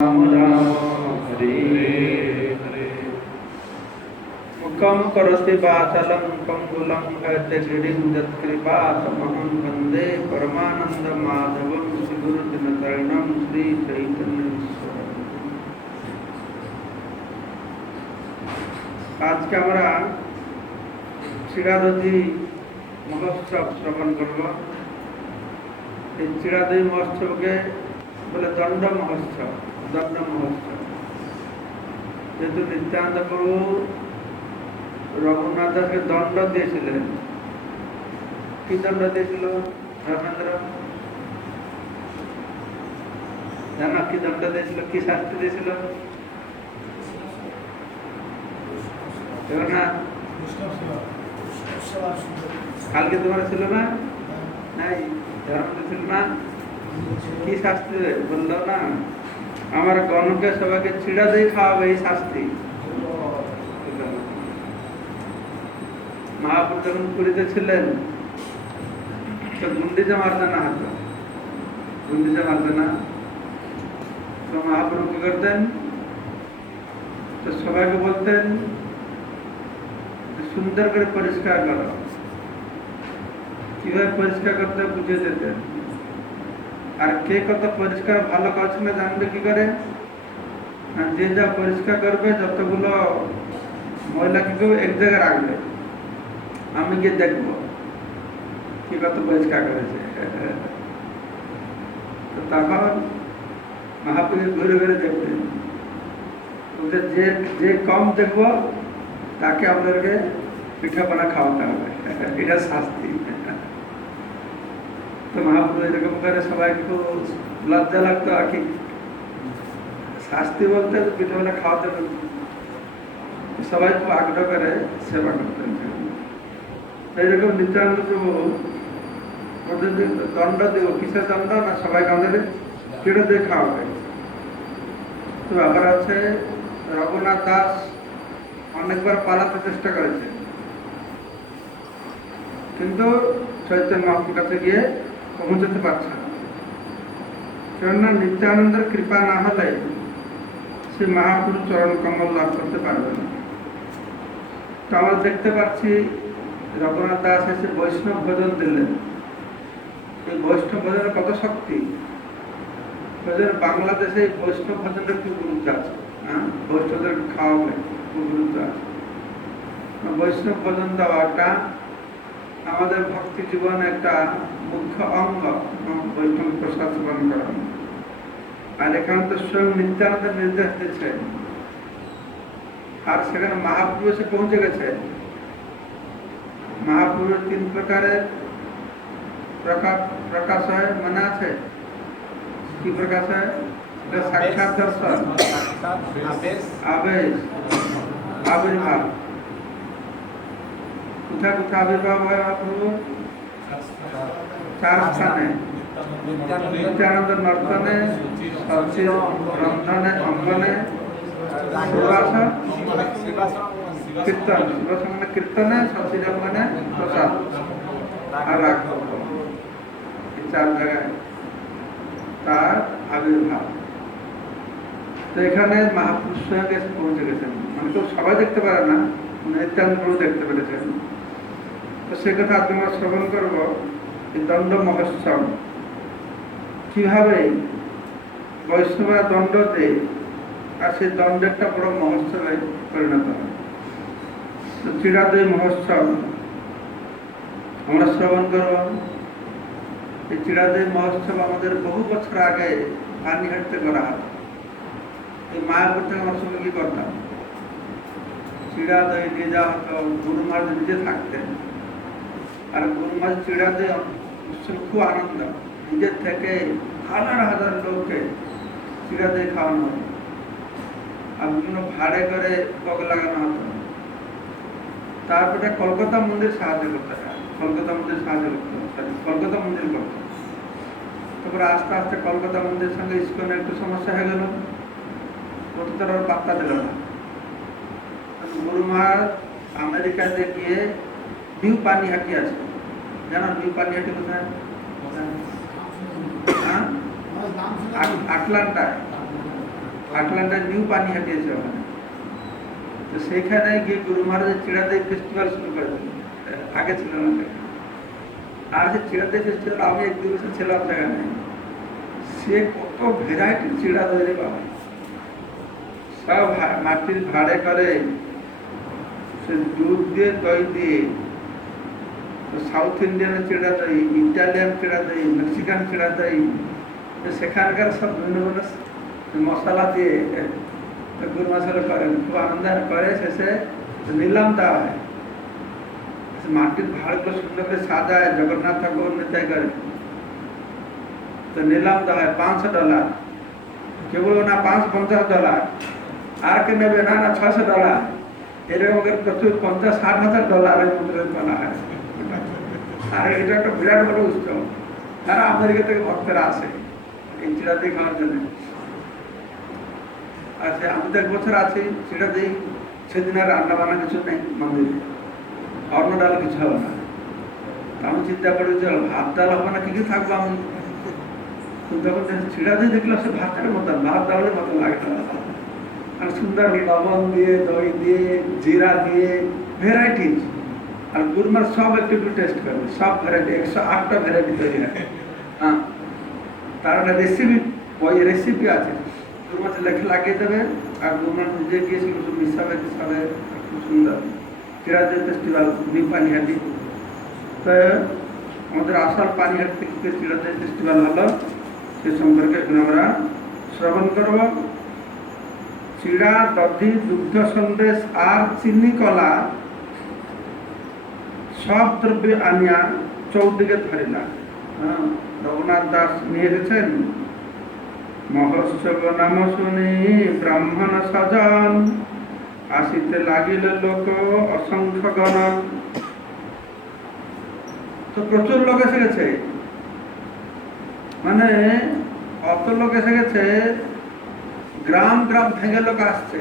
राम राम हरे हरे। मुखं करोति वाचालं पंगुलं हयग्रीवं यत्कृपातमहं वन्दे परमानन्दमाधवं श्रीगुरुदिनतरणं श्रीचैतन्येश्वरम्। आज के আমরা চিরাদধি মহোৎসব শ্রবণ করব। এই চিরাদধি মহোৎসবকে বলে দণ্ড মহোৎসব। দণ্ড মহোৎসব যেহেতু নিত্যানন্দ প্রভু রঘুনাথ দাসকে দণ্ড দিয়েছিলেন। কি দণ্ড দিয়েছিল ধর্মেন্দ্র জানা? কি দণ্ড দিয়েছিল? কি শাস্তি দিয়েছিল? না কালকে তোমার ছিল না? নাই ধর্ম ছিল না? কি শাস্তি বললো না? আমার গণকে সবাইকে ছিড়া দিয়ে খাওয়াবে, এই শাস্তি। মহাপুর যখন পুরীতে ছিলেন তো গুন্ডিজা মারতে না, হাত গুন্ডিজা মারতে না, তো মহাপুর কি করতেন? তো সবাইকে বলতেন সুন্দর করে পরিষ্কার করো। কিভাবে পরিষ্কার করতে বুঝিয়ে দিতেন। আর কে কত পরিষ্কার ভালো করছে না জানবে কি করে? যে যা পরিষ্কার করবে যতগুলো ময়লা কি করবে এক জায়গায় রাখবে, আমি গিয়ে দেখবো কি কত পরিষ্কার করেছে। তো তখন মহাপুরী ঘুরে ঘুরে দেখবেন, যে যে কম দেখবো তাকে আপনাদেরকে পিঠাপনা খাওয়াতে হবে, এটা শাস্তি। তো মহাপুরু এরকম করে সবাই খুব লজ্জা লাগতো আর কি, শাস্তি বলতে পিঠাপনা খাওয়াতে বলতো। সবাই খুব আগ্রহ করে সেবা করতেন। এইরকম নিত্যানন্দ প্রভু দণ্ড দেব, কিসের দণ্ড না? সবাইকে আমাদের কেটে দিয়ে খাওয়াবে। তো আবার আছে রঘুনাথ দাস অনেকবার পালাতে চেষ্টা করেছে, কিন্তু চৈতন্য মহাপ্রভুর কাছে গিয়ে পৌঁছতে পারছে না। কেননা নিত্যানন্দের কৃপা না হলে সে মহাপুরুষ চরণ কমল লাভ করতে পারবে না। তো আমরা দেখতে পাচ্ছি রঘুনাথ দাস এসে বৈষ্ণব ভোজন দিলেন। এই বৈষ্ণব ভোজনের কত শক্তি! বাংলাদেশে বৈষ্ণব ভোজনের খুব গুরুত্ব আছে। বৈষ্ণবদের খাওয়াবে খুব গুরুত্ব আছে। বৈষ্ণব ভোজন দেওয়াটা আমাদের ভক্তি জীবনে একটা মুখ্য অঙ্গ, বৈষ্ণব প্রসাদ সেবন করানো। আর এখানে তো স্বয়ং নিত্যানন্দের নির্দেশ দিচ্ছে, আর সেখানে মহাপুরু এসে পৌঁছে গেছে। মহাপুরুষ 3 প্রকারের প্রকাশ হয়, মনে আছে? কি প্রকাশ হয়? সাক্ষাৎ দর্শন, আবেশ, আবির্ভাব। কোথায় কোথায় আবির্ভাব হয় মহাপ্রভু? 4 স্থানে। নিত্যানন্দ নর্তনে, সচিব রন্ধনে, অঙ্গনে, সুবাস কীর্তন, শিবসঙ্গনে কীর্তনে, সচিব অঙ্গনে প্রসাদ আর রাঘব। এই 4 জায়গায় তার আবির্ভাব। তো এখানে মহাপুরুষ সঙ্গে পৌঁছে গেছেন, মানে তো সবাই দেখতে পারে না, নিত্যানন্দ প্রভু দেখতে পেরেছেন। তো সে কথা আজকে আমরা শ্রবণ করব, এই দণ্ড মহোৎসব কিভাবে বৈষ্ণবরা দণ্ড দেয়, আর সেই দণ্ডেরটা বড় মহোৎসবে পরিণত হয়। তো চিরাদয় মহোৎসব আমরা শ্রবণ করব। এই চিরাদয় মহোৎসব আমাদের বহু বছর আগে পানিহাটিতে করা হয়। এই মায়াপুর থেকে আমার সঙ্গে কি করতাম, চিরাদয় নিয়ে যাওয়া হতো। গুরু মহারাজ নিজে থাকতেন, আর গুরু মহারাজ চিরাদয় খুব আনন্দ, নিজের থেকে হাজার হাজার লোককে চিরাদয় খাওয়ানো হতো। আর বিভিন্ন ভাড়ে করে ভোগ লাগানো হতো। তারপরে কলকাতা মন্দির সাহায্য করতে হয়, কলকাতা মন্দির সাহায্য করতে হয়, কলকাতা মন্দির করতো। তারপরে আস্তে আস্তে কলকাতা মন্দিরের সঙ্গে ইস্কনে একটু সমস্যা হয়ে গেল, ওটা তার আর পাত্তা দিল না। গুরু মহারাজ আমেরিকাতে গিয়ে নিউ পানিহাটি আছে, জানো নিউ পানিহাটি কোথায়? আটলান্টায়। আটলান্টার নিউ পানিহাটি আছে ওখানে। তো সেখানে গিয়ে গুরু মহারাজের চিড়াদই ফেস্টিভ্যাল শুরু করে দিল। আগে ছিল না সেখানে। আর যে চিড়াদই ফেস্টিভ্যাল আমি 1-2 বছর ছিলাম সেখানে, সে কত ভ্যারাইটির চিড়া দই পাবে, সব মাটির ভাড়ে করে, সে দুধ দিয়ে দই দিয়ে, সাউথ ইন্ডিয়ানের চিড়া দই, ইটালিয়ান চিড়া দই, মেক্সিকান চিড়া দই, সেখানকার সব ভিন্ন ভিন্ন মশলা দিয়ে গুড় মশলা করে, খুব আনন্দ করে। শেষে নিলাম দেওয়া হয়, মাটির ভাড়গুলো সুন্দর করে সাজায়, জগন্নাথ ঠাকুর নিতাই করে, তো নিলাম দেওয়া হয় $500। কেউ বলবো না $550, আর কে নেবে না না $600, এরকম করে প্রচুর $50,000-60,000 মন্দিরে বলা হয়। আর এটা একটা বিরাট বড় উৎসব, তারা আমেরিকা থেকে ভক্তরা আসে এই চিড়াদি খাওয়ার জন্য। আচ্ছা, আমি তো 1 বছর আছি চিড়াদি, সেদিন আর রান্না বান্না কিছু নেই মন্দিরে, অন্ন ডাল কিছু হবে না। আমি চিন্তা করি যে ভাত ডাল হবে না, কি কি থাকবো আমি। যখন চিড়াদি দেখলাম সে ভাতের মতন, ভাত ডালের মতন লাগে না, আর সুন্দর লবণ দিয়ে, দই দিয়ে, জিরা দিয়ে, ভ্যারাইটিস। আর গুরমার সব একটু একটু টেস্ট করবে, সব ভ্যারাইটি, 108টা ভ্যারাইটি তৈরি হয়। হ্যাঁ, তার একটা রেসিপি আছে, গুরমাতে লেখে লাগিয়ে দেবে, আর গুরমার নিজে গিয়েছিল সব মিশাবে টিশাবে, খুব সুন্দর। চিড়াদি ফেস্টিভ্যাল নিউ পানিহাটি। তো আমাদের আসল পানিহাটি থেকে চিড়াদি ফেস্টিভ্যাল হলো, সে সম্পর্কে এখন আমরা শ্রবণ করব। চিড়া, দধি, দুগ্ধ সন্দেশ আর চিনি কলা সব দ্রব্য আনিয়া চৌদিকে ধরিলা। রঘুনাথ দাস নিয়ে এসেছেন। মহোৎসব নাম শুনি ব্রাহ্মণ সজন, আসিতে লাগিল লোক অসংখ্য গণ। তো প্রচুর লোক এসে গেছে, মানে অত লোক এসে গেছে, গ্রাম গ্রাম ভেঙে লোক আসছে।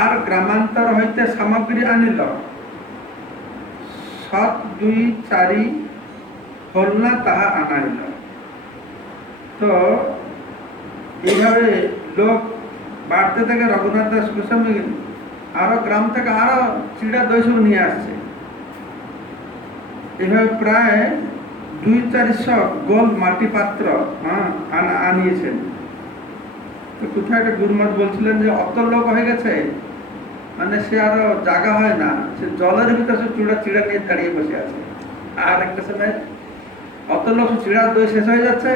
আর গ্রামান্তর হইতে সামগ্রী আনিল, 7-2-4 হল না তাহা আনাইল। তো এইভাবে লোক বাড়তে থেকে রঘুনাথ দাস গোস্বামী আরো গ্রাম থেকে আরো চিড়া দই সব নিয়ে আসছে। এইভাবে প্রায় 200-400 গোল মাটি পাত্র আনিয়েছেন। তো কোথায় একটা গুরুমত বলছিলেন যে অত লোক হয়ে গেছে, মানে সে আরো জায়গা হয় না, সে জলের ভিতরে সে চিড়া নিয়ে দাঁড়িয়ে বসে আছে। আর একটা সময় অত লোক চিড়া দই শেষ হয়ে যাচ্ছে,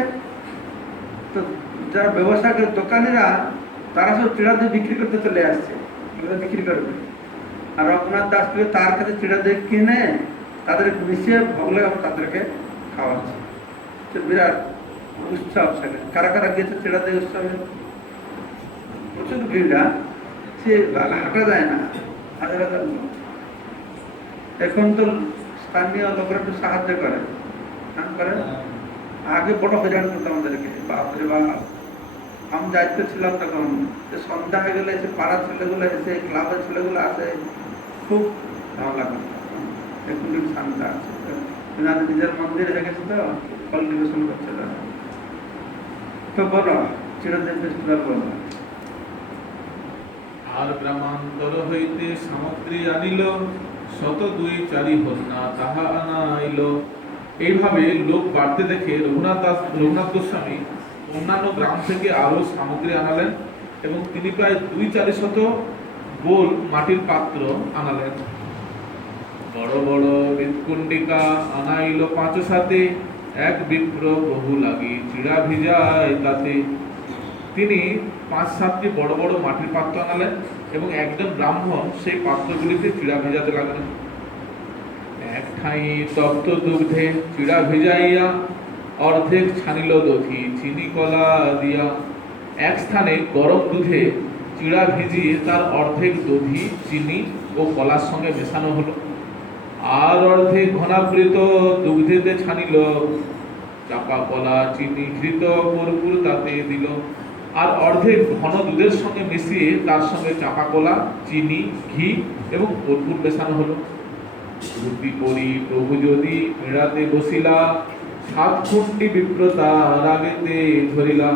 তো যারা ব্যবসা করে দোকানিরা, তারা সব চিড়া দই বিক্রি করতে চলে আসছে, বিক্রি করবে। আর রঘুনাথ দাস তার কাছে চিড়া দই কিনে তাদের মিশিয়ে ভগলে তাদেরকে খাওয়াচ্ছে। বিরাট উৎসব সেটা। কারা কারা গিয়েছে চিড়া দই উৎসবে? প্রচুর ভিড়, সে হাঁটা যায় না, হাজার হাজার লোক। এখন তো স্থানীয় লোকরা একটু সাহায্য করে, আগে বড় হয়রান করতো আমাদেরকে, বাপরে বাপ। আমি দায়িত্ব ছিলাম তখন, সন্ধ্যা হয়ে গেলে এসে পাড়ার ছেলেগুলো এসে, ক্লাবের ছেলেগুলো আসে, খুব ঝামেলা করতো। এখন একটু শান্ত আছে, নিজের মন্দির হয়ে গেছে, তো ফল নিবেশন করছে তারা। তো বলো চিরদিন ফেস্টিভ্যাল বলো। আর গ্রামান্তর হইতে সামগ্রী আনিল, 7-2-4 হল না তাহা আনাইল। এইভাবে লোক বাড়তে দেখে রঘুনাথ গোস্বামী অন্যান্য গ্রাম থেকে আরো সামগ্রী আনালেন, এবং তিনি প্রায় 200-400 গোল মাটির পাত্র আনালেন। বড় বড় হৃৎকুণ্ডিকা আনাইল 5-7, এক বিপ্র বহু লাগি চিড়া ভিজায় তাতে। তিনি 5-7টি বড় বড় মাটির পাত্র আনালেন, এবং একজন ব্রাহ্মণ সেই পাত্রগুলিতে চিড়া ভেজাতে লাগলেন। এক ঠাঁই তপ্ত দুগ্ধে চিড়া ভিজাইয়া, অর্ধেক ছানিল দধি চিনি কলা দিয়া। এক স্থানে গরম দুধে চিড়া ভিজিয়ে তার অর্ধেক দধি, চিনি ও কলার সঙ্গে মেশানো হলো। আর অর্ধেক ঘনাবৃত দুগ্ধেতে ছানিল, চাপা কলা চিনি ঘৃত কর্পূর তাতে দিল। আর অর্ধেক ঘন দুধের সঙ্গে মিশিয়ে তার সঙ্গে চাপা কলা, চিনি, ঘি এবং কর্পূর মেশানো হলো। রুটি করি প্রভু যদি মেড়াতে বসিলা, 7 খুন্ডি বিপ্রতা রাগেতে ধরিলা।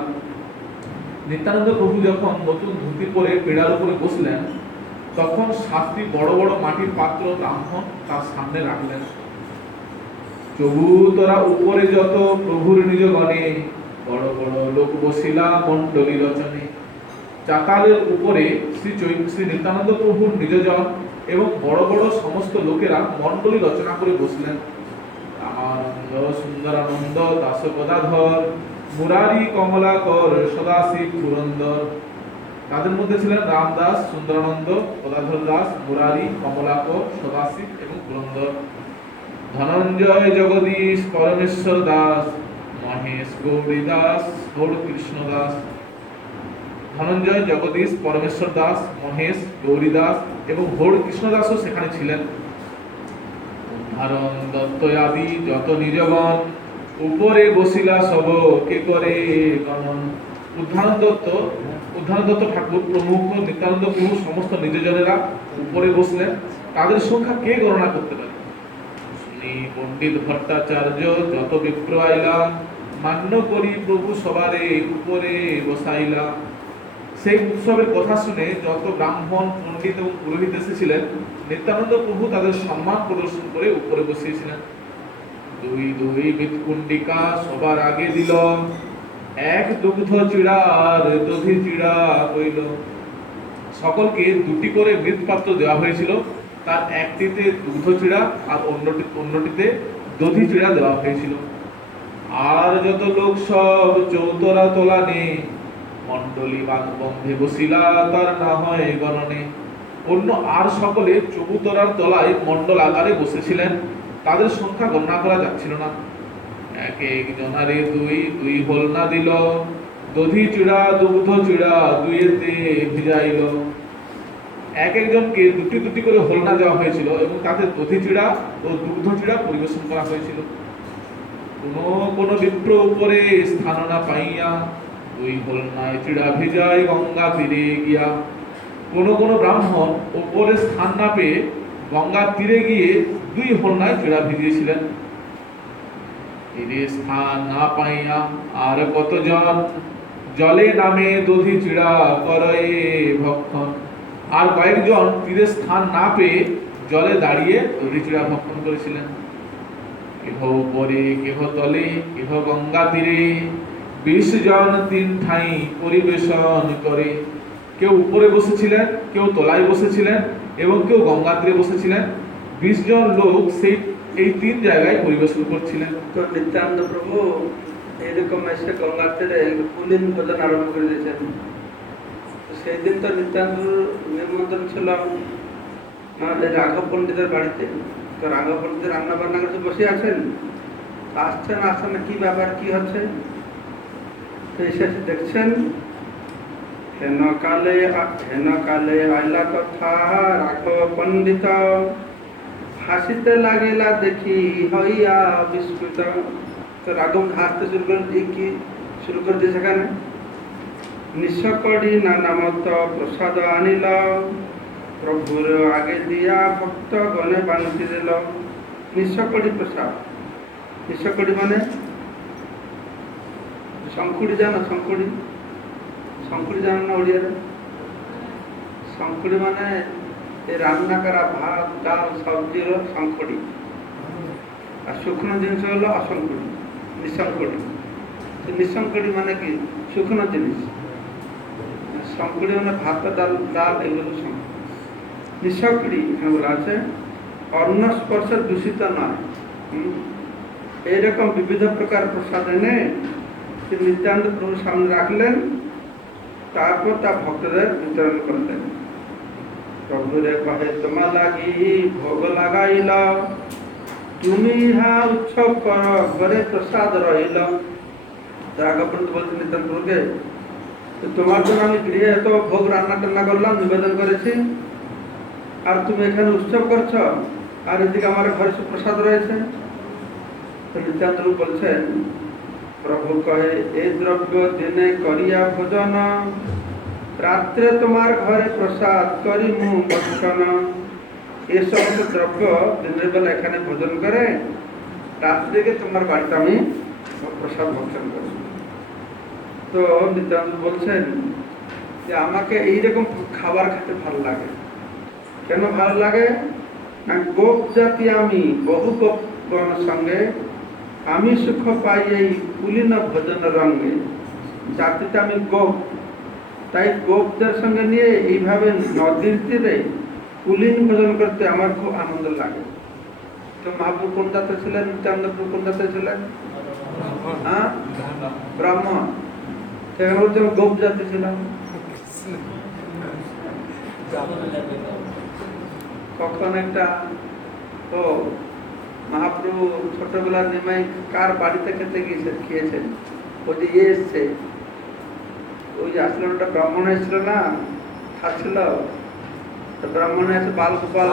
নিত্যানন্দ প্রভু যখন নতুন ধুতি পরে পেড়ার উপরে বসলেন, তখন 7টি বড় বড় মাটির পাত্র ব্রাহ্মণ তার সামনে রাখলেন। প্রভু তোরা উপরে যত প্রভুর নিজ গণে, বড় বড় লোক বসিলা মণ্ডলী রচনে। চাতালের উপরে শ্রী নিত্যানন্দ প্রভুর নিজজন এবং বড় বড় সমস্ত লোকেরা মণ্ডলী রচনা করে বসলেন। রামানন্দ, সুন্দরানন্দ, দাস গদাধর, মুরারি, কমলাকর, সদাশিব, পুরন্দর। তাদের মধ্যে ছিলেন রামদাস, সুন্দরানন্দ, গদাধর দাস, মুরারি, কমলাকর, সদাশিব এবং পুরন্দর। ধনঞ্জয়, জগদীশ, পরমেশ্বর দাস, মহেশ, গৌরী দাস, গৌর কৃষ্ণ দাস। ধনঞ্জয়, জগদীশ, পরমেশ্বর দাস, মহেশ, গৌরী দাস এবং গৌর কৃষ্ণ দাসও সেখানে ছিলেন। উদ্ধারণ দত্ত আদি যত নিজগণ, উপরে বসিলা সব কে করে গণন। উদ্ধারণ দত্ত ঠাকুর প্রমুখ নিত্যানন্দ প্রভু সমস্ত নিজজনেরা উপরে বসলেন। তাদের সংখ্যা কে গণনা করতে পারে? শুনি পণ্ডিত ভট্টাচার্য যত বিপ্র আইলা, মান্য করি প্রভু সবারে উপরে বসাইলা। সেই উৎসবের কথা শুনে যত ব্রাহ্মণ, পণ্ডিত এবং পুরোহিত এসেছিলেন, নিত্যানন্দ প্রভু তাদের সম্মান প্রদর্শন করে উপরে বসিয়েছিলেন। দুই দুই মৃৎকুণ্ডিকা সবার আগে দিল, এক দুগ্ধ চিড়া আর দধি চিড়া হইল। সকলকে 2টি করে মৃৎপাত্র দেওয়া হয়েছিল, তার একটিতে দুগ্ধ চিড়া আর অন্যটিতে দধি চিড়া দেওয়া হয়েছিল। আর যত লোক সব চৌতরা তোলা নে, মণ্ডলী বন্ধে বসিলা তার না হয় গণনে। অন্য আর সকলে চবুতরার তলায় মণ্ডল আকারে বসেছিলেন, তাদের সংখ্যা গণনা করা যাচ্ছিল না। এক এক জনারে দুই দুই হোলনা দিল, দধি চিড়া দুগ্ধ চিড়া দুইয়েতে ভিজাইল। এক একজনকে 2টি করে হোলনা দেওয়া হয়েছিল এবং তাতে দধি চিড়া ও দুগ্ধ চিড়া পরিবেশন করা হয়েছিল। কোন বিপ্র উপরে স্থান না পাইয়া, 2 হোলনায় চিড়া ভিজাই গঙ্গা তীরে গিয়া। কোন ব্রাহ্মণ উপরে স্থান না পেয়ে গঙ্গার তীরে গিয়ে 2 হোলনায় চিড়া ভিজিয়েছিলেন। তীরে স্থান না পাইয়া আর কতজন, জলে নামে দধি চিড়া করে ভক্ষণ। আর কয়েকজন তীরে স্থান না পেয়ে জলে দাঁড়িয়ে দধি চিড়া ভক্ষণ করেছিলেন। কেহ উপরে, কেহ তলে, কেহ গঙ্গা তীরে, 20 জন 3 ঠাই পরিবেশন করে। কেউ উপরে বসেছিলেন, কেউ তলায় বসেছিলেন এবং কেউ গঙ্গা তীরে বসেছিলেন। 20 জন লোক এই 3 জায়গায় পরিবেশন করছিলেন। তো নিত্যানন্দ প্রভু এরকম এসে গঙ্গা তীরে পুলিন ভোজন আরম্ভ করে দিয়েছেন। সেই দিন তো নিত্যানন্দ নিমন্ত্রণ ছিল রাঘব পণ্ডিতের বাড়িতে। তো রাঘব পণ্ডিত রান্না বান্না করতে বসে আছেন, আসছেন না, কি ব্যাপার, কি হচ্ছে? তো এসে দেখছেন হেন কালে আইলা কথা রাঘব পণ্ডিত, হাসিতে লাগিলা দেখি হইয়া বিস্মিত। তো রাঘব হাসতে শুরু করে কি শুরু করে দিয়েছে সেখানে। নিঃসকড়ি নানা মত প্রসাদ আনিল, প্রভুর আগে দিয়া ভক্ত গণে বান্তি দিল। নিঃসকড়ি প্রসাদ, নিঃসকড়ি মানে শঙ্কুড়ি, জানো শঙ্কুড়ি? শঙ্কুড়ি জানো না ওড়িয়ারে? শঙ্কুড়ি মানে এই রান্না করা ভাত, ডাল, সবজির শঙ্কুড়ি। আর শুকনো জিনিস হলো অশঙ্কুড়ি, নিঃশঙ্কুড়ি। নিঃশঙ্কুড়ি মানে কি? শুকনো জিনিস। শঙ্কুড়ি মানে ভাত, ডাল এগুলো নিঃশঙ্কুড়ি এখানে বলা আছে। অন্ন স্পর্শের দূষিত নয়। এইরকম বিবিধ প্রকার প্রসাদ এনে নিত্যানন্দ প্রভুর সামনে রাখলেন, তারপর তা ভক্তদের বিতরণ করলেন। প্রভুরে কহে তোমা লাগি ভোগ লাগাইল, তুমি ইহা উৎসব কর ঘরে প্রসাদ রইল। রাঘব পণ্ডিত বলছেন নিত্যানন্দ প্রভুকে, তোমার জন্য আমি গৃহে এত ভোগ রান্না টান্না করলাম, নিবেদন করেছি, আর তুমি এখানে উৎসব করছো, আর এদিকে আমার ঘরে প্রসাদ রয়েছে। নিত্যানন্দ প্রভু বলছেন, প্রভু কহে এই দ্রব্য দিনে করিয়া ভোজন, রাত্রে তোমার ঘরে প্রসাদ করি মু ভক্ষণ। এই সমস্ত দ্রব্য দিনের বেলা এখানে ভোজন করে, রাত্রে গিয়ে তোমার বাড়িতে আমি প্রসাদ ভক্ষণ করি। তো নিত্যানন্দ বলছেন যে আমাকে এইরকম খাবার খেতে ভালো লাগে। কেন ভালো লাগে না, গোপ জাতি আমি বহু গোপগণের সঙ্গে আমি সুখ পাই এই কুলীন ভোজন রঙ্গে। জাতিতে আমি গোপ, তাই গোপদের সঙ্গে নিয়ে এইভাবে নদীর তীরে কুলীন ভোজন করতে আমার খুব আনন্দ লাগে। তো মহাপ্রভু কোন জাতে ছিলেন? নিত্যানন্দ কোন জাতে ছিলেন? হ্যাঁ, ব্রাহ্মণ। সেখানে বলছে গোপ জাতি ছিলাম। কখন একটা তো মহাপ্রভু ছোটবেলা নিমাই কার বাড়িতে খেতে খেয়েছেন, ওই যে এসছে, ওই যে আসলে ওটা ব্রাহ্মণ এসেছিল না, খাচ্ছিল, তো ব্রাহ্মণ এসে বাল গোপাল,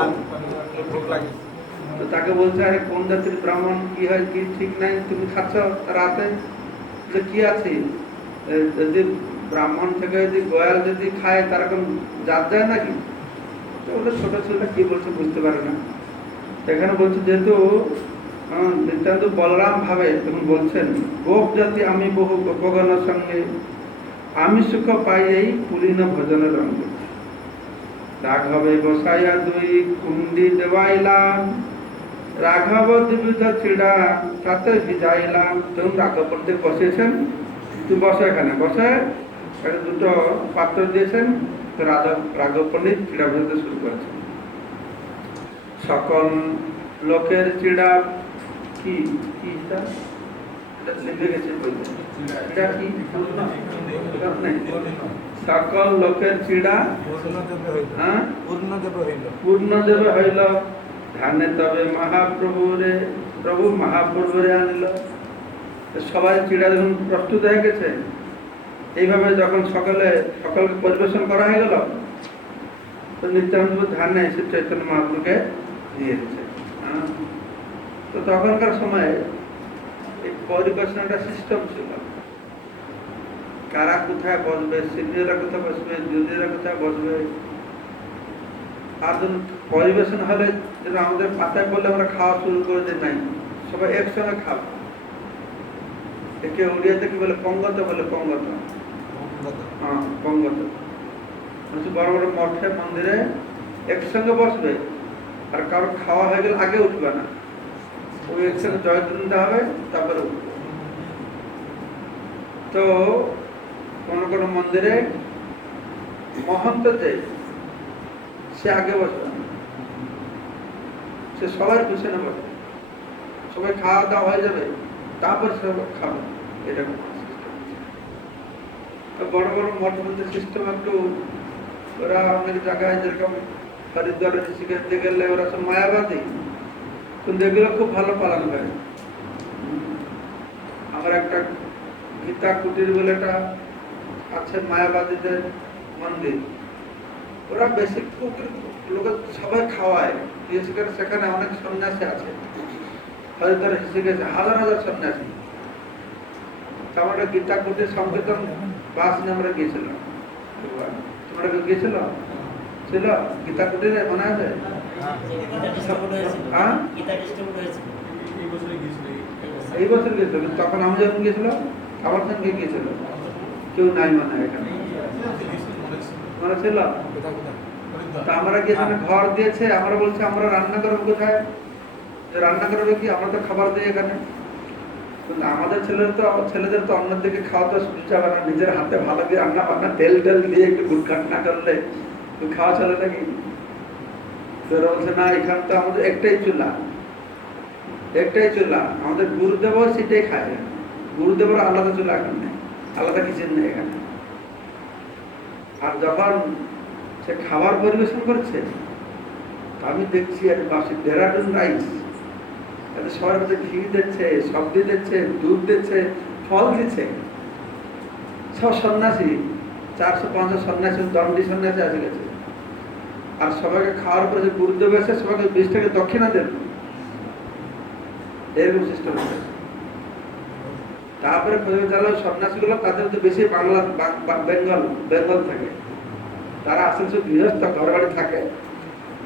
তো তাকে বলছে আরে কোন জাতির ব্রাহ্মণ, কি হয় কি ঠিক নাই, তুমি খাচ্ছ রাতে, যে কি আছে, যদি ব্রাহ্মণ থেকে যদি গোয়াল যদি খায় তার কোন জাত যায় নাকি? তো ওটা ছোট ছেলেটা কি বলছে বুঝতে পারে না। এখানে বলছে যেহেতু নিত্যান্ত বলরাম ভাবে তখন বলছেন গোপ জাতি আমি বহু গোপগণের সঙ্গে আমি সুখ পাই এই পুরীন ভজনের রঙ্গে। রাঘবে বসাইয়া দুই কুন্ডি দেওয়াইলাম, রাঘব দ্বিবিধ চিড়া তাতে ভিজাইলাম। তখন রাঘব পণ্ডিত বসেছেন, তুই বসে এখানে বসে, একটা দুটো পাত্র দিয়েছেন, তো রাঘব পণ্ডিত চিড়া ভেজাতে শুরু করেছেন। সকল লোকের চিড়া কি কি এটা লিখে গেছে বইতে, চিড়া কি সকল লোকের চিড়া পূর্ণদেবে হইল, ধ্যানে তবে মহাপ্রভুরে প্রভু মহাপ্রভুরে আনিল। সবাই চিড়া যখন প্রস্তুত হয়ে গেছে, এইভাবে যখন সকলকে পরিবেশন করা হয়ে গেল, তো নিত্যানন্দ ধ্যানে এসে চৈতন্য মহাপ্রভুকে দিয়ে দিচ্ছে। তো তখনকার সময়ে এই পরিবেশনটা সিস্টেম ছিল, কারা কোথায় বসবে, সিনিয়ররা কোথায় বসবে, জুনিয়ররা কোথায় বসবে। আর যখন পরিবেশন হলে যেন আমাদের পাতায় বললে আমরা খাওয়া শুরু করে দিই নাই, সবাই একসঙ্গে খাবো। একে উড়িয়াতে কি বলে, পঙ্গত বলে, পঙ্গত। হ্যাঁ, পঙ্গত বড় বড় মঠে মন্দিরে একসঙ্গে বসবে, আর কারো খাওয়া হয়ে গেলে আগে উঠবে না, ওই একসঙ্গে জয় দিতে হবে, তারপরে উঠবে। তো কোন কোন মন্দিরে মহন্ত যে সে আগে বসবে না, সে সবার পিছনে বসবে, সবাই খাওয়া দাওয়া হয়ে যাবে, তারপর সব খাবে। এরকম তো বড় বড় মঠ মন্দির সিস্টেম একটু, ওরা অনেক জায়গায় যেরকম হরিদ্বার ঋষিকেশ দিয়ে গেলে ওরা সব মায়াবাদী, কিন্তু এগুলো খুব ভালো পালন করে। আমার একটা গীতা কুটির বলে একটা আছে মায়াবাদীদের মন্দির, ওরা বেশি লোকের সবাই খাওয়ায়, বিশেষ করে সেখানে অনেক সন্ন্যাসী আছে, হরিদ্বার ঋষিকেশে হাজার হাজার সন্ন্যাসী। আমরা গীতা কুটির সংকীর্তন বাস নিয়ে আমরা গিয়েছিলাম, তোমরা গিয়েছিল ছিল গীতা কুটিরে, মনে আছে? এই বছর গিয়েছিল, তখন আমি যখন গিয়েছিলাম আমার সঙ্গে গিয়েছিল, কেউ নাই মানে এখানে, মনে ছিল? তা আমরা গিয়েছিলাম, ঘর দিয়েছে, আমরা বলছি আমরা রান্না করবো কোথায়, রান্না করবে কি, আমরা তো খাবার দিই এখানে। কিন্তু আমাদের ছেলেদের তো অন্যের দিকে খাওয়া তো যাবে না, নিজের হাতে ভালো দিয়ে রান্না বান্না তেল টেল দিয়ে একটু গুটখাট না করলে খাওয়া চলে নাকি? তোরা বলছে না, এখানে তো আমাদের একটাই চুলা, আমাদের গুরুদেব সেটাই খায়, গুরুদেবের আলাদা চুলা এখন নেই, আলাদা কিচেন নেই এখানে। আর যখন সে খাবার পরিবেশন করছে, আমি দেখছি আর বাসি ডেরাডুন রাইস, সবার কাছে ঘি দিচ্ছে, সবজি দিচ্ছে, দুধ দিচ্ছে, ফল দিচ্ছে, সব সন্ন্যাসী, 450 সন্ন্যাসী, দণ্ডী সন্ন্যাসী আসে গেছে। আর সবাইকে খাওয়ার পরে যে গুরুদেব এসে সবাইকে 20 টাকা দক্ষিণা দেন, এরকম সিস্টেম আছে। তারপরে সন্ন্যাসীগুলো তাদের তো বেশি বেঙ্গল থাকে, তারা আসলে সব গৃহস্থ, ঘর বাড়ি থাকে,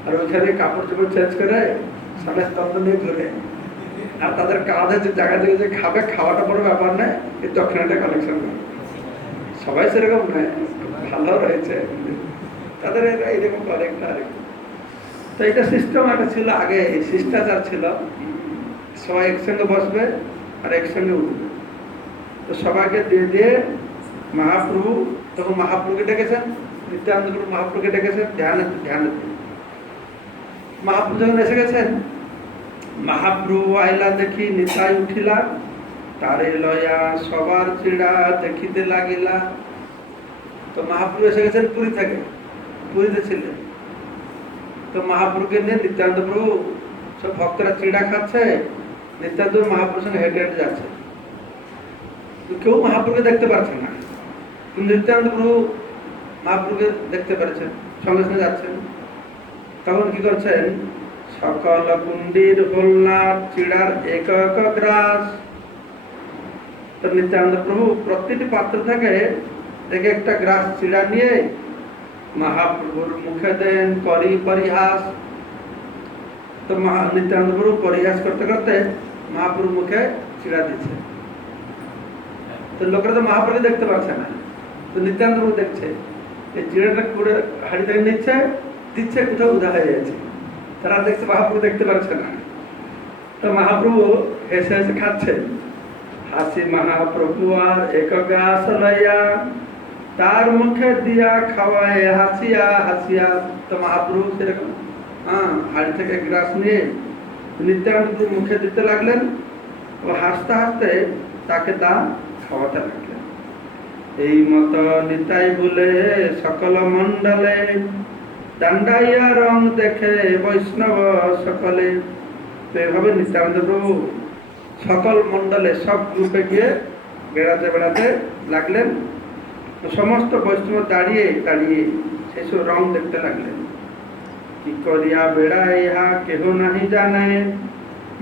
আর ওইখানে কাপড় চোপড় চেঞ্জ করে স্বামী স্তম্ভ নিয়ে ঘুরে, আর তাদের কাজ আছে জায়গা থেকে যে খাবে, খাওয়াটা বড় ব্যাপার নয়, এই দক্ষিণাটা কালেকশন করে। সবাই সেরকম নয়, ভালো রয়েছে, তাদের এইরকম অনেকটা আরেকটা। তো এটা সিস্টেম একটা ছিল আগে, শিষ্টাচার ছিল, সবাই একসঙ্গে বসবে আর একসঙ্গে উঠবে। তো সবাইকে দিয়ে দিয়ে মহাপ্রভু, তখন মহাপ্রভুকে ডেকেছেন, নিত্যানন্দ প্রভু মহাপ্রভুকে ডেকেছেন ধ্যান ধ্যান। মহাপ্রভু যখন এসে গেছেন, মহাপ্রভু আইলা দেখি নিতাই উঠিলা, তারে লয়া সবার চিড়া দেখিতে লাগিলা। তো মহাপ্রভু এসে গেছেন পুরী থেকে, পুরীতে ছিলেন। তো মহাপ্রভুকে নিয়ে নিত্যানন্দ প্রভু, সব ভক্তরা চিড়া খাচ্ছে, নিত্যানন্দ মহাপ্রভুর সঙ্গে হেঁটে হেঁটে যাচ্ছে। তো কেউ মহাপ্রভুকে দেখতে পারছে না, কিন্তু নিত্যানন্দ প্রভু মহাপ্রভুকে দেখতে পারছেন, সঙ্গে সঙ্গে যাচ্ছেন। তখন কি করছেন, সকল কুণ্ডির হোলনাথ চিড়ার এক এক গ্রাস। তো নিত্যানন্দ প্রভু প্রতিটি পাত্র থেকে এক একটা গ্রাস চিড়া নিয়ে মহাপ্রভুর মুখে দেন, করি পরিহাস। তো নিত্যানন্দ প্রভু পরিহাস করতে করতে মহাপ্রভুর মুখে চিড়া দিচ্ছে। তো লোকেরা তো মহাপ্রভু দেখতে পাচ্ছে না, তো নিত্যানন্দ প্রভু দেখছে, এই চিড়াটা করে হাড়ি থেকে নিচ্ছে, দিচ্ছে, কোথাও উদা হয়ে যাচ্ছে। তারা দেখছে মহাপ্রভু দেখতে পারছে না। তো মহাপ্রভু হেসে হেসে খাচ্ছে। হাসি মহাপ্রভু আর এক গ্রাস লইয়া, তার মুখে দিয়া খাওয়ায় হাসিয়া হাসিয়া। তো মহাপ্রভু সেরকম হাড়ি থেকে গ্রাস নিয়ে নিত্যানন্দ মুখে দিতে লাগলেন, ও হাসতে হাসতে তাকে তা খাওয়াতে লাগলেন। এই মতো নিতাই বলে সকল মন্ডলে, দান্ডাইয়া রং দেখে বৈষ্ণব সকলে। তো এভাবে নিত্যানন্দ প্রভু সকল মন্ডলে, সব গ্রুপে গিয়ে বেড়াতে বেড়াতে লাগলেন। তো সমস্ত বৈষ্ণব দাঁড়িয়ে দাঁড়িয়ে সেসব রং দেখতে লাগলেন। কি করিয়া বেড়ায় ইহা কেহ নাহি জানে,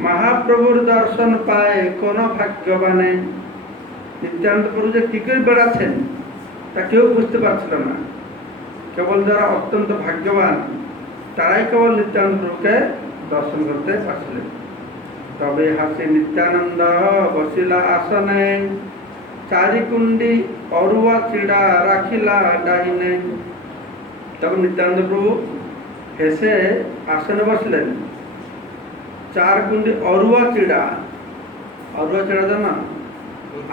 মহাপ্রভুর দর্শন পায় কোন ভাগ্যবানে। নিত্যানন্দ প্রভু যে কি করে বেড়াচ্ছেন তা কেউ বুঝতে পারছিল না। কেবল যারা অত্যন্ত ভাগ্যবান তারাই কেবল নিত্যানন্দ প্রভুকে দর্শন করতে পারছিলেন। তবে হাসি নিত্যানন্দ বসিলা আসনে, চারিকুণ্ডি অরুয়া চিড়া রাখিলা ডাইনে। তখন নিত্যানন্দ প্রভু হেসে আসনে বসলেন, 4 কুণ্ডি অরুয়া চিড়া। অরুয়া চিড়া জানো?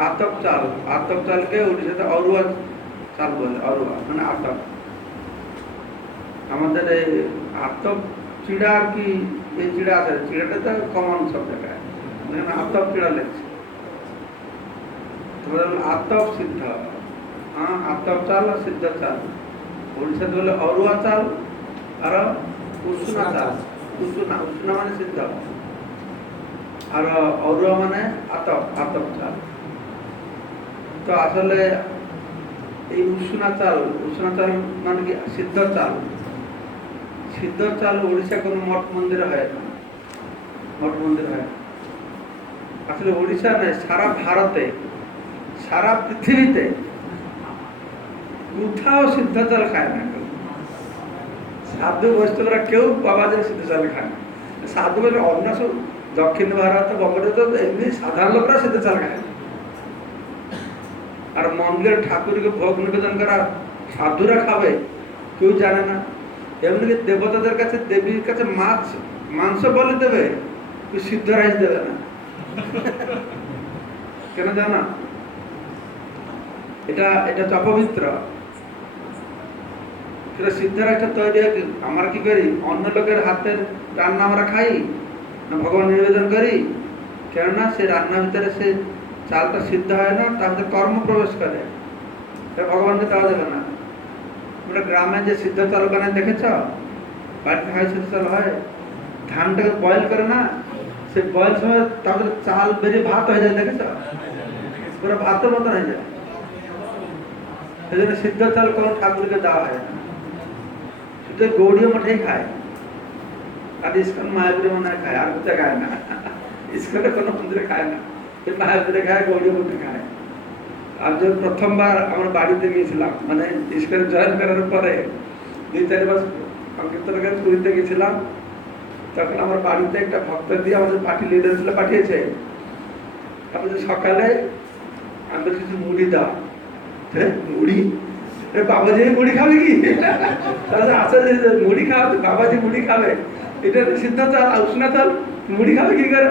আতপ চাল। আতপ চালকে উড়িষ্যাতে অরুয়া চাল বলে। অরুয়া মানে আতপ। আমাদের এই আতপ চিড়া আর কি, এই চিড়া আছে, চিড়াটা তো কমন সব জায়গায়, আতপ চিড়া লেগছে। আতপ সিদ্ধ, আতপ চাল আর সিদ্ধ চাল। উড়িষ্যাতে বলে অরুয়া চাল আর উষুনা চাল। উষুনা, উষুনা মানে সিদ্ধ, আর অরুয়া মানে আতপ, আতপ চাল। তো আসলে এই উষুনা চাল মানে কি সিদ্ধ চাল। সিদ্ধ চাল উড়িষ্যা কোনো মঠ মন্দিরে হয় না, মঠ মন্দির হয়। আসলে উড়িষ্যা নয়, সারা ভারতে, সারা পৃথিবীতে কোথাও সিদ্ধ চাল খায় না। সাধু বৈষ্ণবরা কেউ বাবাজির সিদ্ধ চাল খায় না। সাধু বৈষ্ণব অন্য সব দক্ষিণ ভারত, বঙ্গদেশে তো এমনি সাধারণ লোকরা সিদ্ধ চাল খায়। আর মন্দিরে ঠাকুরকে ভোগ নিবেদন করা সাধুরা খাবে, কেউ জানে না। এমনকি দেবতাদের কাছে, দেবীর কাছে মাংস বলে দেবে, কেউ সিদ্ধ রাইস দেবে না। কেন জানা? এটা তো অপবিত্র। সেটা সিদ্ধ রাইসটা তৈরি হয়, আমরা কি করি, অন্য লোকের হাতের রান্না আমরা খাই না, ভগবান নিবেদন করি। কেননা সে রান্নার ভিতরে সে চালটা সিদ্ধ হয় না, তার ভিতরে কর্ম প্রবেশ করে, ভগবানকে দেওয়া যাবে না। আমরা গ্রামে যে সিদ্ধ চাল বানায় দেখেছ, বাড়িতে হয় সিদ্ধ চাল হয়, ধানটাকে বয়েল করে না, সে বয়েল সময় তাদের চাল বেরিয়ে ভাত হয়ে যায়, দেখেছ? পুরো ভাতের মতন হয়ে যায়। সেই জন্য সিদ্ধ চাল কোনো ঠাকুরকে দেওয়া হয় না, শুধু গৌড়ীয় মঠেই খায়, আর ইস্কন মায়াপুরে মনে খায়, আর কোথায় খায় না। ইস্কনে কোনো মন্দিরে খায় না, মায়াপুরে খায়, গৌড়ীয় মঠে খায়। আর যখন প্রথমবার আমরা বাড়িতে গিয়েছিলাম, মানে ইস্কনে জয়েন করার পরে 2-4 মাস সংকীর্তন পুরীতে গেছিলাম, তখন আমার বাড়িতে একটা ভক্ত দিয়ে আমাদের পার্টি লিডার ছিল পাঠিয়েছে। তারপরে সকালে আমাদের কিছু মুড়ি দাও, মুড়ি বাবাজি মুড়ি খাবে কি? তাহলে আসে যে মুড়ি খাওয়াতে বাবাজি মুড়ি খাবে, এটা সিদ্ধ চাল আর উষ্ণ চাল মুড়ি খাবে কি করে?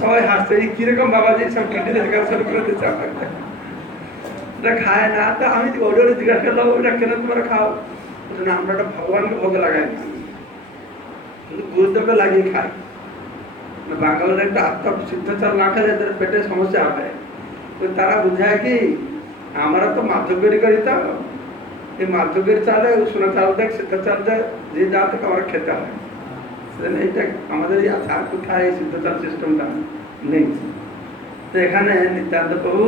সবাই হাসছে, এই কিরকম বাবাজি সব কিডনি শুরু করে দিচ্ছে আমাকে। এটা খায় না। তো আমি ওদের জিজ্ঞাসা করলাম ওটা কেন তোমরা খাও? না আমরা ওটা ভগবানকে ভোগে লাগাই না, কিন্তু গুরুদেবকে লাগিয়ে খাই। বাঙালির একটা আত্মা সিদ্ধ চাল না খেলে এদের পেটে সমস্যা হবে। তো তারা বুঝায় কি আমরা তো মাধ্যকরি করি, তো এই মাধ্যকের চালে উষ্ণ চাল দেখ সিদ্ধ চাল দেয় যে যা থেকে আমরা খেতে হয়। এইটা আমাদের আর কোথায় এই সিদ্ধ চাল সিস্টেমটা নেই। তো এখানে নিত্যান্ত প্রভু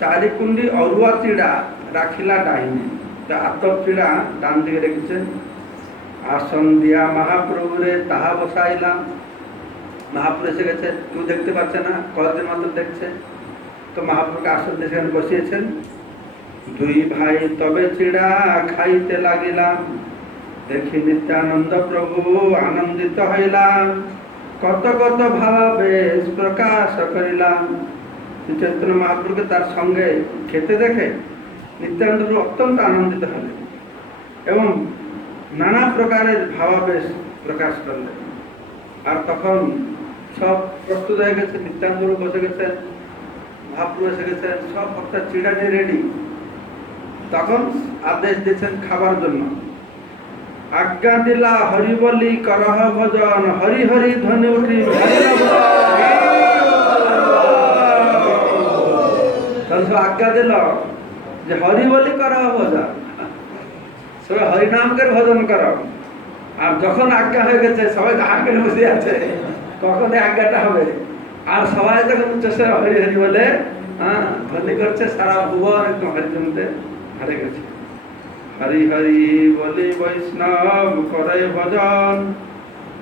চারিকুণ্ডি অরুয়া চিড়া রাখিলা ডাইনে, আতপ চিড়া ডান দিকে রেখেছেন। আসন দিয়া মহাপ্রভুরে তাহা বসাইলাম। মহাপ্রভু এসে গেছে, কেউ দেখতে পাচ্ছে না, কয়েকদিন মাত্র দেখছে। তো মহাপ্রভুকে আসন দিয়ে সেখানে বসিয়েছেন। দুই ভাই তবে চিড়া খাইতে লাগিলাম, দেখি নিত্যানন্দ প্রভু আনন্দিত হইলাম। কত কত ভাবাবেশ প্রকাশ করিলাম। চৈতন্য মহাপ্রভুকে তার সঙ্গে খেতে দেখে নিত্যানন্দ প্রভু অত্যন্ত আনন্দিত হলেন এবং নানা প্রকারের ভাবাবেশ প্রকাশ করলেন। আর তখন সব প্রস্তুত হয়ে গেছে, নিত্যানন্দ প্রভু বসে গেছেন, মহাপ্রভু এসে গেছেন, সব ভক্তের চিড়া নিয়ে রেডি। তখন আদেশ দিয়েছেন খাবার জন্য। আজ্ঞা দিলা হরি বলি করহ ভজন, হরি হরি ধ্বনি উঠি আজ্ঞা দিল যে হরি বলি করহ ভজন, সবাই হরিনামকে ভজন করো। আর যখন আজ্ঞা হয়ে গেছে সবাই আগে বসে আছে, কখন আজ্ঞাটা হবে। আর সবাই তখন উচ্চস্বরে হরি হরি বলে ধ্বনি করছে, সারা ভুবন একদম হরি জমতে হারে গেছে। হরি হরি বলি বৈষ্ণব করে ভজন,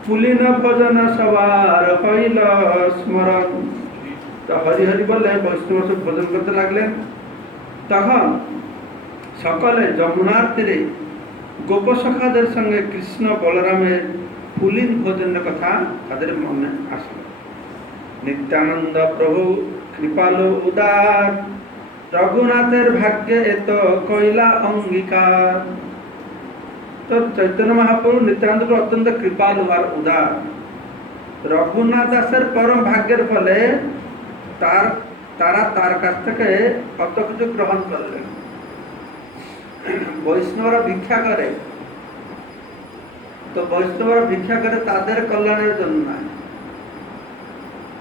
পুলিন ভজন সবার হইল স্মরণ। তো হরি হরি বলে বৈষ্ণব সব ভজন করতে লাগলেন। তখন সকলে যমুনার তীরে গোপসখাদের সঙ্গে কৃষ্ণ বলরামের পুলিন ভোজনের কথা তাদের মনে আসলো। নিত্যানন্দ প্রভু কৃপালু উদার, রঘুনাথের ভাগ্যে এত কইলা অঙ্গীকার। তো চৈতন্য মহাপ্রভু নিত্যানন্দ প্রভু অত্যন্ত কৃপালু আর উদার। রঘুনাথ দাসের পরম ভাগ্যের ফলে তারা তার কাছ থেকে কত কিছু গ্রহণ করলেন। বৈষ্ণবরা ভিক্ষা করে, তো বৈষ্ণবরা ভিক্ষা করে তাদের কল্যাণের জন্য নয়,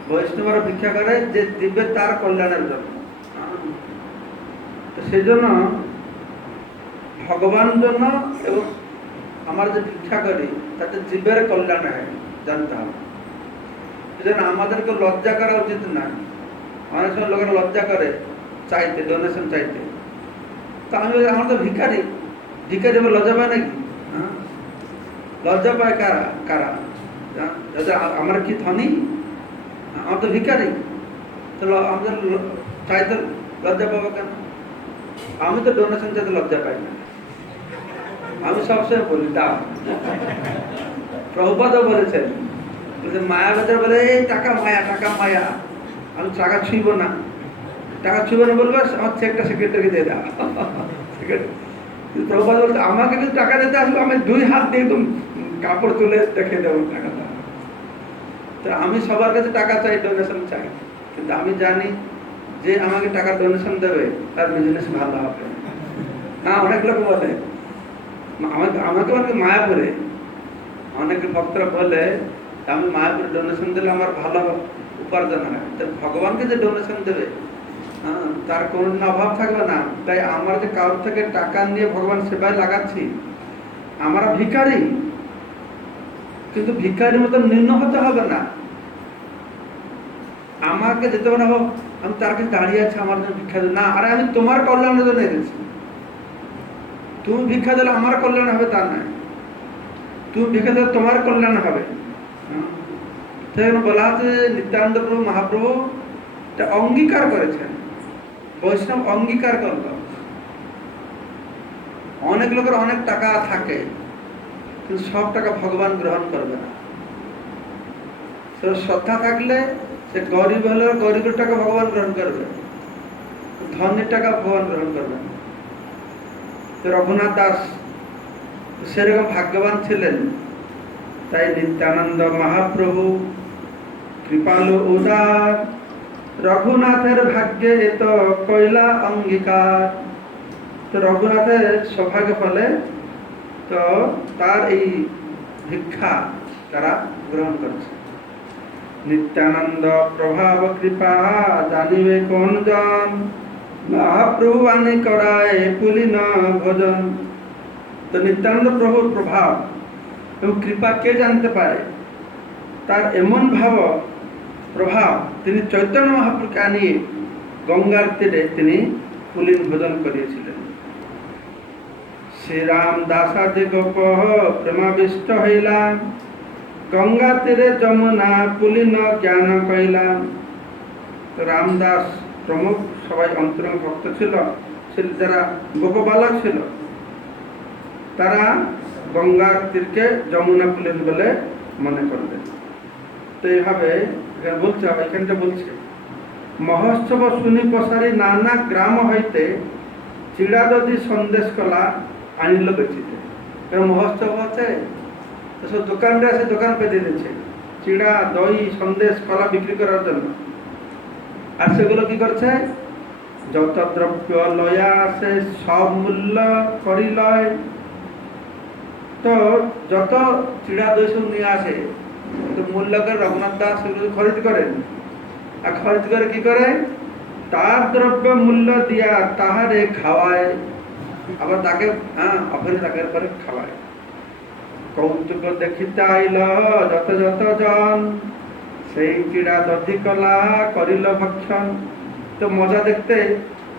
বৈষ্ণবরা ভিক্ষা করে যে দিবে তার কল্যাণের জন্য। তো সেই জন্য ভগবান জন্য এবং আমরা যে ভিক্ষা করি তাতে জীবের কল্যাণ হয় জানতে হবে। সেই জন্য আমাদেরকে লজ্জা করা উচিত না। অনেক সময় লোকেরা লজ্জা করে চাইতে, ডোনেশন চাইতে। তো আমি আমার তো ভিখারি, ভিখারি লজ্জা পায় নাকি? লজ্জা পায় কারা কারা? আমার কি ধনী? আমার তো ভিখারি, তো আমাদের চাইতে লজ্জা পাবো কেন? আমি তো ডোনেশন চাইতে লজ্জা পাই না। আমি সবসময় বলি দাও। প্রভুপাদও বলেছেন, মায়া বাজার বলে এই টাকা মায়া, টাকা মায়া, আমি টাকা ছুঁইব না, টাকা ছুঁইব না বলবে আমার চেকটা সেক্রেটারিকে দিয়ে দাও। প্রভুপাদ বলতে আমাকে কিন্তু টাকা দিতে আসলে আমি দুই হাত দিয়ে একদম কাপড় তুলে দেখে দেবো টাকাটা। তো আমি সবার কাছে টাকা চাই, ডোনেশন চাই, কিন্তু আমি জানি যে আমাকে টাকা ডোনেশন দেবে তার বিজনেস ভালো হবে। হ্যাঁ, অনেক লোক বলে আমাকে অনেক মায়াপুরে, অনেকে ভক্তরা বলে আমি মায়াপুরে ডোনেশন দিলে আমার ভালো উপার্জন হয়। তো ভগবানকে যে ডোনেশন দেবে তার কোনো অভাব থাকবে না। তাই আমরা যে কারোর থেকে টাকা নিয়ে ভগবান সেবায় লাগাচ্ছি, আমরা ভিখারি, কিন্তু ভিখারির মতো নিম্ন হতে হবে না। আমাকে যেতে হবে না আমি তার কাছে দাঁড়িয়ে আছি আমার জন্য ভিক্ষা দেবে না, আরে আমি তোমার কল্যাণের জন্য এনেছি। তুমি ভিক্ষা দিলে আমার কল্যাণ হবে তা নয়, তুমি ভিক্ষা দিলে তোমার কল্যাণ হবে। সেখানে বলা আছে নিত্যানন্দ প্রভু মহাপ্রভু এটা অঙ্গীকার করেছেন, বৈষ্ণব অঙ্গীকার করল। অনেক লোকের অনেক টাকা থাকে, কিন্তু সব টাকা ভগবান গ্রহণ করবে না। শ্রদ্ধা থাকলে সে গরিব হলেও গরিবের টাকা ভগবান গ্রহণ করবে, ধনের টাকা ভগবান গ্রহণ করবে না। তো রঘুনাথ দাস সেরকম ভাগ্যবান ছিলেন, তাই নিত্যানন্দ মহাপ্রভু কৃপালু উদার, রঘুনাথের ভাগ্যে এত কইলা অঙ্গীকার। তো রঘুনাথের সৌভাগ্য ফলে তো তার এই ভিক্ষা তারা গ্রহণ করছে। নিত্যানন্দ প্রভাব কৃপা জানিবে কোন জন, মহাপ্রভু আনি করায় পুলিন ভোজন। তো নিত্যানন্দ প্রভুর প্রভাব এবং কৃপা কে জানতে পারে? তার এমন ভাব প্রভাব, তিনি চৈতন্য মহাপ্রভুকে আনিয়ে গঙ্গার তীরে তিনি পুলিন ভোজন করিয়েছিলেন। শ্রীরাম দাসাদি গোপ প্রেমাবিষ্ট হইলাম, গঙ্গা তীরে যমুনা পুলিন জ্ঞান কইলাম। তো রামদাস প্রমুখ সবাই অন্তরঙ্গ ভক্ত ছিল, যারা গোপবালক ছিল, তারা গঙ্গার তীরকে যমুনা পুলিন বলে মনে করলেন। তো এইভাবে বলছে, এখানটা বলছে, মহোৎসব শুনি পসারি নানা গ্রাম হইতে, চিড়া দধি সন্দেশ কলা আনিল বেচিতে। মহোৎসব আছে, তো সব দোকানটা এসে দোকান পেতে দিচ্ছে চিড়া দই সন্দেশ কলা বিক্রি করার জন্য। আর সেগুলো কি করছে? যত দ্রব্য লয়া আসে সব মূল্য করি লয়। তো যত চিড়া দই সব নিয়ে আসে, তো মূল্য করে রঘুনাথ দাস সেগুলো খরিদ করেন। আর খরিদ করে কি করে? তার দ্রব্য মূল্য দিয়া তাহারে খাওয়ায়, আবার তাকে অফেরে তাকে পরে খাওয়ায়। কৌতুক দেখিতে আইল যত যত জন, সেই চিড়া দধি কলা করিল ভক্ষণ। তো মজা দেখতে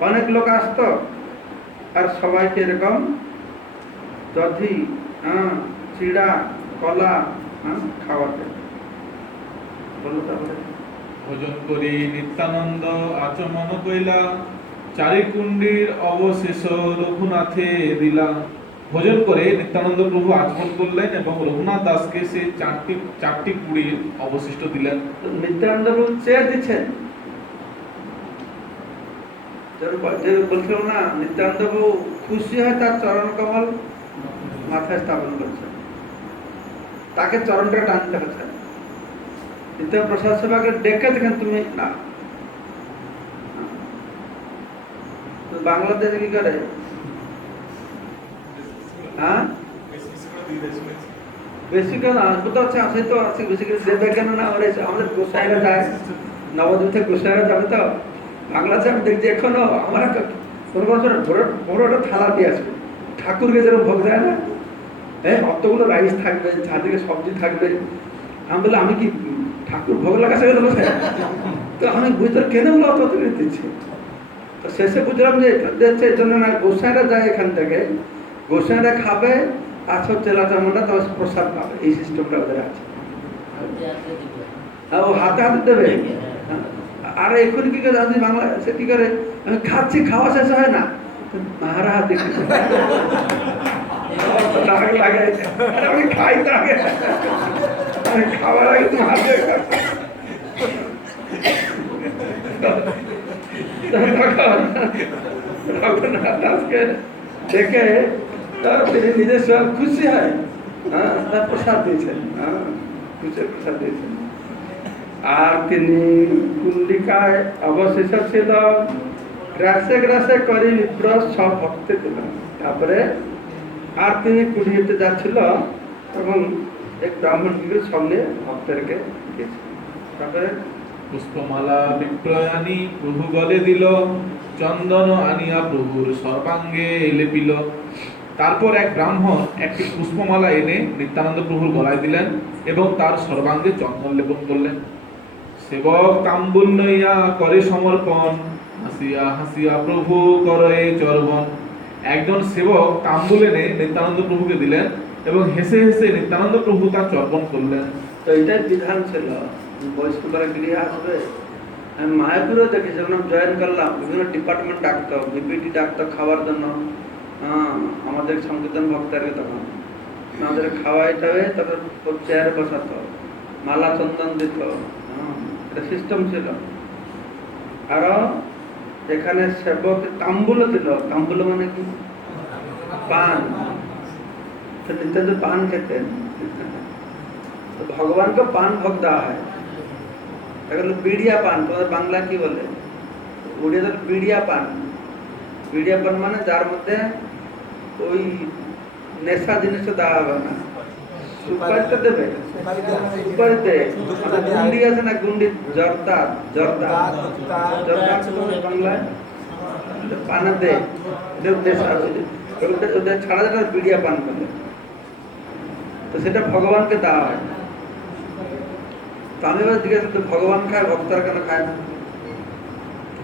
অনেক লোক আসতো, আর সবাইকে এরকম দধি চিড়া কলা খাওয়াতে। বলো তারপরে। ভোজন করি নিত্যানন্দ আচমন কইলা, চারিকুণ্ডির অবশেষ রঘুনাথে দিলা। ভোজন করে নিত্যানন্দ প্রভু আচমন করলেন এবং রঘুনাথ দাসকে সে চারটি কুড়ির অবশিষ্ট দিলেন। নিত্যানন্দ প্রভু চেয়ে দিচ্ছেন, বলছিল না, নিত্যানন্দ প্রভু খুশি হয় তার চরণ কমল মাথায় স্থাপন করছেন, তাকে চরণটা টানতে হচ্ছে। নিত্য প্রসাদ সেবাকে ডেকে দেখেন তুমি না। বাংলাদেশে কি করে? বেশি কেন কোথাও আছে, আছে তো আছে, বেশি করে দেবে কেন না? আমাদের গোসাইরা যায়, নবদ্বীপ থেকে গোসাইরা যাবে। তো বাংলাদেশে আমি দেখছি এখনো আমরা কোনো বছর বড় একটা থালা দিয়ে আসবে, ঠাকুরকে যেরকম ভোগ দেয় না, অতগুলো রাইস থাকবে, চারদিকে সবজি থাকবে। আমি বললাম, আমি কি ঠাকুর ভোগ লাগাতে গেলে বসে? তো আমি বুঝতে কেন অত দিচ্ছি। তো শেষে বুঝলাম যে দিচ্ছে এই জন্য না, গোসাইরা যায় এখান থেকে, গোসাইরা খাবে, আর সব চেলা চামড়া তো প্রসাদ পাবে, এই সিস্টেমটা ওদের আছে। ও হাতে হাতে দেবে। আর এখন কি করে আমি বাংলাদেশে কি করে, আমি খাচ্ছি, খাওয়া শেষ হয় না, মাহারা হাত দেখি লাগে, আমি খাই তো আগে, খাওয়ার আগে তো হাতে রঘুনাথ দাসকে দেখে তিনি নিজস্ব খুশি হয়, তার প্রসাদ দিয়েছেন, খুশির প্রসাদ দিয়েছেন। আর তিনি কুণ্ডিকায় অবশেষ ছিল, গ্রাসে গ্রাসে করি বিপ্র সব ভক্তি দিল। তারপরে আর তিনি কুড়িয়েতে যাচ্ছিল, তখন এক ব্রাহ্মণ সঙ্গে ভক্তদেরকে দিয়েছে। তারপরে পুষ্পমালা বিক্রয় আনি প্রভু গলে দিল, চন্দন আনিয়া প্রভুর সর্বাঙ্গে লেপিল। তারপর এক ব্রাহ্মণ একটি পুষ্পমালা এনে নিত্যানন্দ প্রভুর গলায় দিলেন এবং তার সর্বাঙ্গে চন্দন লেপন করলেন। সেবক তাম্বুল নইয়া করে সমর্পণ, হাসিয়া হাসিয়া প্রভু করে চর্বণ। একজন সেবক তাম্বুল এনে নিত্যানন্দ প্রভুকে দিলেন এবং হেসে হেসে নিত্যানন্দ প্রভু তার চর্বণ করলেন। তো এটাই বিধান ছিল, বয়স্করা গৃহে আসবে। আমি মায়াপুরেও দেখি, যখন জয়েন করলাম, বিভিন্ন ডিপার্টমেন্ট ডাকতো, বিপিটি ডাকতো খাওয়ার জন্য, আমাদের সংকীর্তন ভক্তকে তখন আমাদের খাওয়াইতে হবে, তারপর চেয়ারে বসাতো, মালা চন্দন দিত, এটা সিস্টেম ছিল। আরো এখানে সেবক তাম্বুল দিল। তাম্বুল মানে কি? पान तो नित्यानंद पान कहते हैं। तो भगवान को पान भोग देওয়া হয়। अगर बीड़िया पान तो बांग्ला की बोले उड़िया तो बीड़िया पान माने जार मध्य ওই নেশা জিনিস দেওয়া হবে না, সুপারিটা দেবে, সুপারিতে গুন্ডি আছে না, গুন্ডি জর্দা জর্দা জর্দা বাংলায় পানা দে নেশা ওটা ছাড়া যেটা বিড়িয়া পান বলে, তো সেটা ভগবানকে দেওয়া হয়। তো আমি এবার জিজ্ঞাসা করতে ভগবান খায় ভক্তরা কেন খায় না?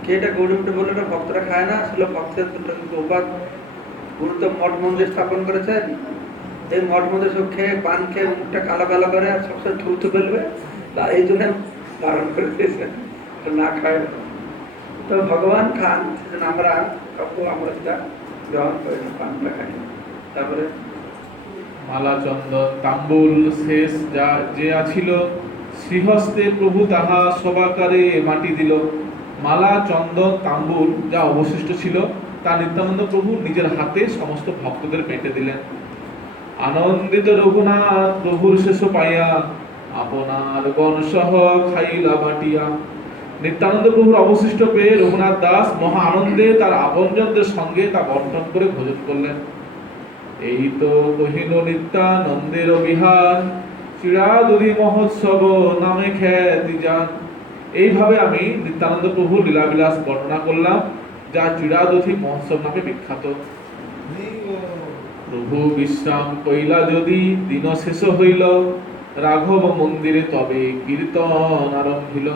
কে এটা গৌরী উঠে বললো এটা ভক্তরা খায় না, আসলে ভক্তের উপাদ গুরু তো মঠ মন্দির স্থাপন করেছেন, এই মঠ মন্দির সব খেয়ে পান খেয়ে মুখটা কালো কালো করে আর সবসময় থুতু ফেলবে, তার এই জন্য বারণ করে দিয়েছেন না খায়। তো ভগবান খান, সেজন্য আমরা সেটা গ্রহণ করি না, পানটা খাই। তারপরে মালা চন্দন তাম্বুল শেষ যা যে আছিল শ্রীহস্তে প্রভু তাহা সবাকারে মাটি দিল। মালা চন্দন তাম্বুল যা অবশিষ্ট ছিল তা নিত্যানন্দ প্রভু নিজের হাতে সমস্ত ভক্তদের পেটে দিলেন। আনন্দিত রঘুনাথ প্রভুর শেষ পাইয়া আপনার গণসহ খাইলা বাটিয়া। নিত্যানন্দ প্রভুর অবশিষ্ট পেয়ে রঘুনাথ দাস মহা আনন্দে তার আপনজনদের সঙ্গে তা বন্টন করে ভোজন করলেন। এই তো কহিল নিত্যানন্দের বিহার চিরাদুরি মহোৎসব নামে খ্যাতি যান। এইভাবে আমি নিত্যানন্দ প্রভুর লীলাবিলাস বর্ণনা করলাম, যা চিরাদুরি মহোৎসব নামে বিখ্যাত। প্রভু বিশ্রাম কইলা যদি দিন শেষ হইল, রাঘব মন্দিরে তবে কীর্তন আরম্ভিল।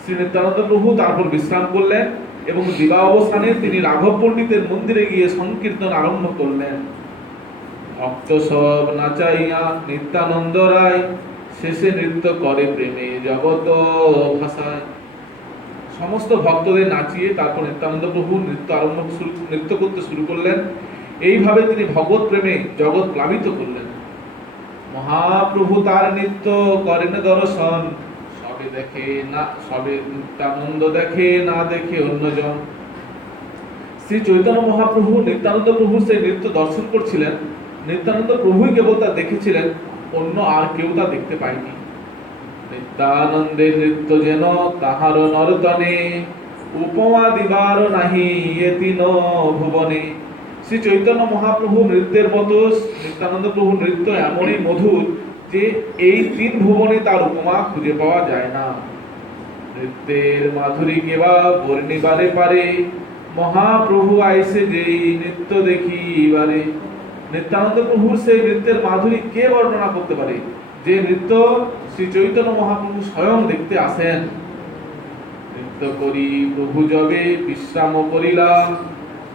শ্রী নিত্যানন্দ প্রভু তারপর বিশ্রাম করলেন এবং দিবা অবস্থানে তিনি রাঘব পণ্ডিতের মন্দিরে গিয়ে সংকীর্তন আরম্ভ করলেন। ভক্ত সব নাচাইয়া নিত্যানন্দ রায় শেষে নৃত্য করে প্রেমে জগত ভাষায়। সমস্ত ভক্তদের নাচিয়ে তারপর নিত্যানন্দ প্রভু নৃত্য করতে শুরু করলেন। এইভাবে তিনি ভগবত প্রেমে জগৎ প্লাবিত করলেন। মহাপ্রভু তার নৃত্য করেন দর্শন, সবে দেখে না, সবে নিত্যানন্দ দেখে না দেখে অন্যজন। শ্রী চৈতন্য মহাপ্রভু নিত্যানন্দ প্রভু সেই নৃত্য দর্শন করছিলেন। নিত্যানন্দ প্রভুই কেবল তা দেখেছিলেন, অন্য আর কেউ তা দেখতে পায়নি। নিত্যানন্দের নৃত্য যেন তাহার নর্তনে, উপমা দিবার নাহি এ তিন ভুবনে। শ্রী চৈতন্য মহাপ্রভু নৃত্যের মতো নিত্যানন্দ প্রভু নৃত্য এমনই মধুর যে এই তিন ভুবনে তার উপমা খুঁজে পাওয়া যায় না। নৃত্যের মাধুরী কেবা বর্ণিবারে পারে, মহাপ্রভু আইসে যেই নৃত্য দেখিবারে। নিত্যানন্দ প্রভুর সেই নৃত্যের মাধুরী কে বর্ণনা করতে পারে, যে নৃত্য শ্রী চৈতন্য মহাপ্রভু স্বয়ং দেখতে আসেন। নৃত্য করি প্রভু যবে বিশ্রাম করিলা,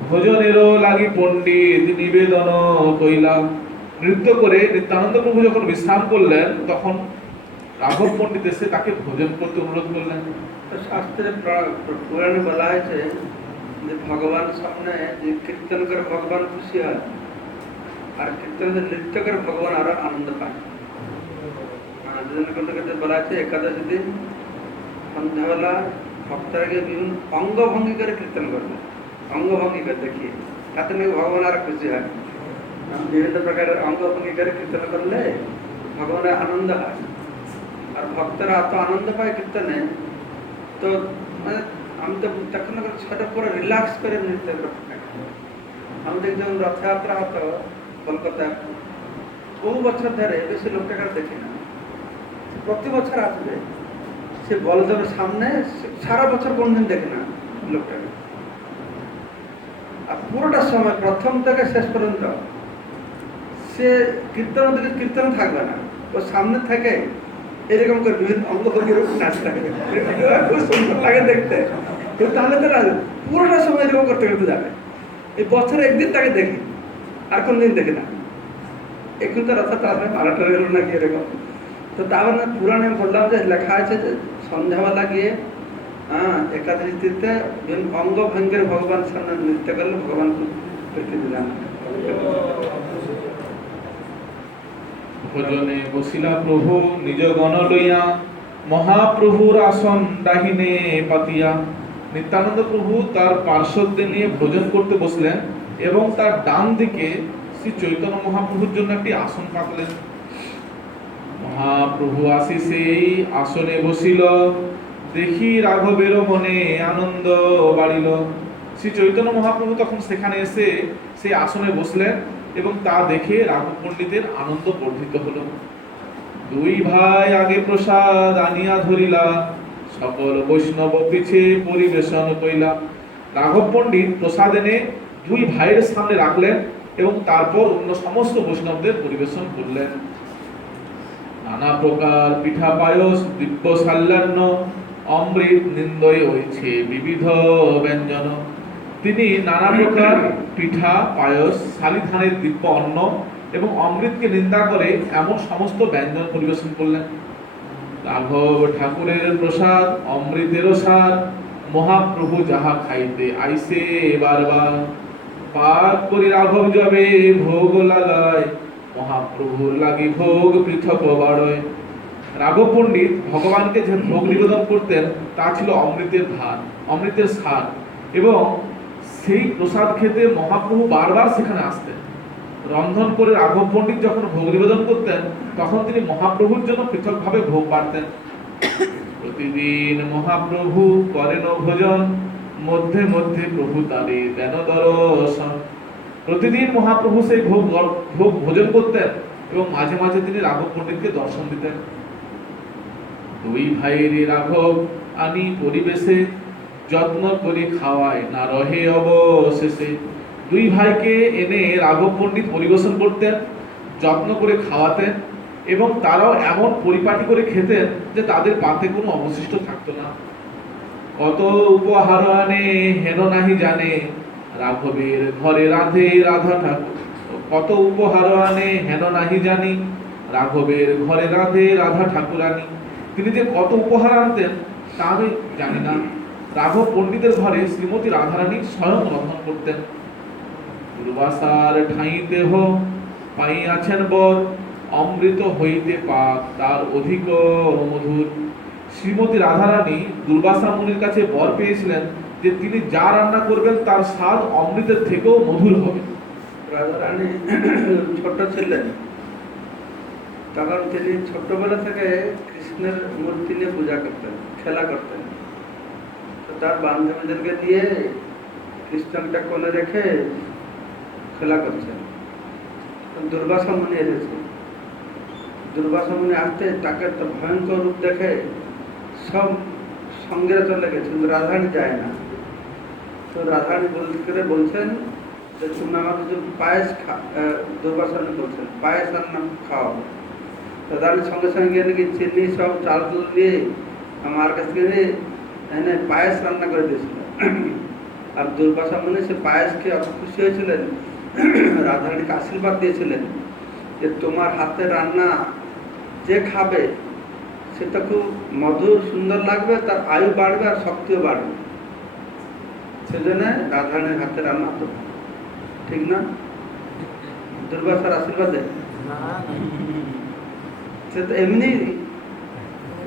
ভোজনেরও লাগি পণ্ডিত নিবেদন কইলা। নৃত্য করে নিত্যানন্দ প্রভু যখন বিশ্রাম করলেন, তখন রাঘব পণ্ডিত এসে তাকে ভোজন করতে অনুরোধ করলেন। শাস্ত্রে পুরাণে বলা হয়েছে যে ভগবান সামনে যে কীর্তন করে ভগবান খুশি হয়, আর কীর্তন নৃত্য করে ভগবান আরো আনন্দ পায়। বলা আছে একাদশী দিন সন্ধ্যাবেলা ভক্তরা গিয়ে বিভিন্ন অঙ্গভঙ্গি করে কীর্তন করবে, অঙ্গভঙ্গি করে দেখিয়ে, তাতে নাকি ভগবান আরো খুশি হয়। বিভিন্ন প্রকারের অঙ্গভঙ্গি করে কীর্তন করলে ভগবানের আনন্দ হয়, আর ভক্তরা এত আনন্দ পায় কীর্তনে। তো মানে আমি তো তখন সেটা পুরো রিল্যাক্স করে নৃত্য করতে থাকি। আমি দেখি যখন রথযাত্রা হতো কলকাতায়, বহু বছর ধরে বেশি লোকটাকে দেখি না, প্রতি বছর আসবে সে বলদেবের সামনে, সারা বছর কোনদিন দেখি না লোকটাকে। আর পুরোটা সময় প্রথম থেকে শেষ পর্যন্ত সে কীর্তন থাকবে না, ও সামনে থেকে এরকম করে বিভিন্ন অঙ্গভঙ্গির নাচ থাকবে, খুব সুন্দর লাগে দেখতে। কিন্তু তাহলে তো পুরোটা সময় এরকম করতে করতে যাবে। এই বছরে একদিন তাকে দেখি, আর কোনদিন দেখি না। এখন তো রথটা পালাটা গেল নাকি এরকম। তো তারপর পুরাণে বললাম যে লেখা আছে যে সন্ধ্যাবেলা গিয়ে একাদশী তিথিতে অঙ্গভঙ্গের ভগবান সামনে নৃত্য করলে ভগবান প্রীতি দিলাম। ভোজনে বসিলা প্রভু নিজ গণ লইয়া, মহাপ্রভুর আসন ডাহিনে পাতিয়া। নিত্যানন্দ প্রভু তার পার্শ্বদের নিয়ে ভোজন করতে বসলেন এবং তার ডান দিকে শ্রী চৈতন্য মহাপ্রভুর জন্য একটি আসন পাতলেন। মহাপ্রভু আসি সেই আসনে বসিল, দেখি রাঘবের মনে আনন্দ বাড়িল। শ্রী চৈতন্য মহাপ্রভু তখন সেখানে এসে সেই আসনে বসলেন এবং তা দেখে রাঘব পণ্ডিতের আনন্দ বর্ধিত হলো। দুই ভাই আগে প্রসাদ আনিয়া ধরিলা, সকল বৈষ্ণব পিছে পরিবেশন কইলা। রাঘব পণ্ডিত প্রসাদ এনে দুই ভাইয়ের সামনে রাখলেন এবং তারপর অন্য সমস্ত বৈষ্ণবদের পরিবেশন করলেন। নানা প্রকার পিঠা পায়স দিব্য সাল্যান্ন, অমৃত নিন্দয় হয়েছে বিবিধ ব্যঞ্জন। তিনি নানা প্রকার পিঠা পায়স, শালি ধানের দিব্য অন্ন এবং অমৃতকে নিন্দা করে এমন সমস্ত ব্যঞ্জন পরিবেশন করলেন। রাঘব ঠাকুরের প্রসাদ অমৃতেরও সার, মহাপ্রভু যাহা খাইতে আইসে বারবার। পাক করি রাঘব যাবে ভোগ লাগায়, মহাপ্রভুর লাগি ভোগ পৃথক বাড়য়। রাঘব পণ্ডিত ভগবানকে যে ভোগ নিবেদন করতেন তা ছিল অমৃতের ধার, অমৃতের সার, এবং সেই প্রসাদ খেতে মহাপ্রভু বারবার সেখানে আসতেন। রন্ধন করে রাঘব পণ্ডিত যখন ভোগ নিবেদন করতেন তখন তিনি মহাপ্রভুর জন্য পৃথকভাবে ভোগ বাড়তেন। প্রতিদিন মহাপ্রভু করেন ভোজন, মধ্যে মধ্যে প্রভু তারে দেন দর্শন। প্রতিদিন মহাপ্রভু সেই ভোগ ভোজন করতেন এবং মাঝে মাঝে তিনি রাঘব পণ্ডিতকে দর্শন দিতেন। দুই ভাইয়ের রাঘব আনি পরিবেশে, যত্ন করে খাওয়ায় না রহে অবশেষে। দুই ভাইকে এনে রাঘব পণ্ডিত পরিবেশন করতেন, যত্ন করে খাওয়াতেন এবং তারাও এমন পরিপাটি করে খেতেন যে তাদের পাতে কোনো অবশিষ্ট থাকতো না। কত উপহার আনে হেন নাহি জানে, রাঘবের ঘরে রাধে রাধা ঠাকুর। কত উপহার আনে হেন নাহি জানি, রাঘবের ঘরে রাধে রাধা ঠাকুরানী। তিনি যে কত উপহার আনতেন তা আমি জানি না। রাঘব পণ্ডিতের ঘরে শ্রীমতী রাধারানী স্বয়ং রন্ধন করতেন। দুর্বাসার ঠাঁই দেহ পাইয়াছেন বর, অমৃত হইতে পাক তার অধিক মধুর। শ্রীমতী রাধারানী দুর্বাসা মুনির কাছে বর পেয়েছিলেন যে তিনি যা রান্না করবেন তার স্বাদ অমৃতের থেকেও মধুর হবে। রাধারানী ছোট ছিলেন, তখন তিনি ছোটবেলা থেকে কৃষ্ণের মূর্তি নিয়ে পূজা করতেন, খেলা করতেন। তো তার বান্ধবীদেরকে দিয়ে কৃষ্ণটা কোলে রেখে খেলা করছেন। দুর্বাসা মুনি এসেছে। দুর্বাসা মুনি আসতে তাকে তো ভয়ঙ্কর রূপ দেখে সব সঙ্গে চলে গেছে, কিন্তু রাধারানী যায় না। তো রাধারানী করে বলছেন যে তুমি আমাকে যে পায়েস দুর্বাসা মুনি বলছেন পায়েস রান্না খাও। রাধারানীর সঙ্গে সঙ্গে গিয়ে নাকি চিনি সব চাল দিয়ে আমার কাছ থেকে এনে পায়েস রান্না করে দিয়েছিল। আর দুর্বাসা মুনি সে পায়েস খেয়ে অত খুশি হয়েছিলেন, রাধারানীকে আশীর্বাদ দিয়েছিলেন যে তোমার হাতে রান্না যে খাবে সেটা খুব মধুর সুন্দর লাগবে, তার আয়ু বাড়বে আর শক্তিও বাড়বে। সেজন্য রাধারানীর হাতে রান্না তো ঠিক না, দুর্বাসার আশীর্বাদে সে তো এমনি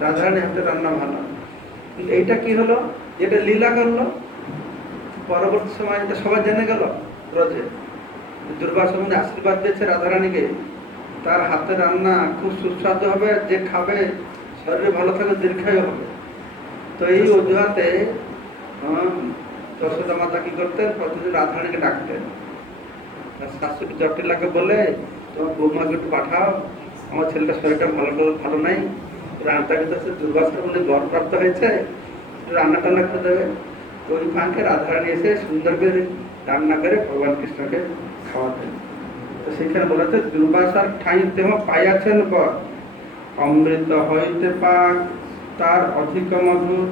রাধারানীর হাতে রান্না ভালো। কিন্তু এইটা কি হলো, যেটা লীলা করলো, পরবর্তী সময় এটা সবাই জেনে গেল। রোজে দুর্বাসা মুনি আশীর্বাদ দিয়েছে রাধারানীকে, তার হাতে রান্না খুব সুস্বাদু হবে, যে খাবে শরীরে ভালো থাকবে, দীর্ঘায়ু হবে। তো এই অজুহাতে যশোদা মাতা কি করতেন, প্রতিদিন রাধারানীকে ডাকতেন। শাশুড়ি জটিলাকে বলে তোমার বৌমাকে একটু পাঠাও, আমার ছেলেটার শরীরটা ভালো নাই, রান্নাটা কিন্তু দুর্বাসা মুনি বরপ্রাপ্ত হয়েছে, রান্না টান্না করে দেবে। তো ওই ফাঁকে রাধারানী এসে সুন্দর করে রান্না করে ভগবান কৃষ্ণকে খাওয়াতেন। তো সেখানে বলেছে দুর্বাসার ঠাঁই দেহ পাইয়াছেন বর, অমৃত হইতে পাক তার অধিক মধুর।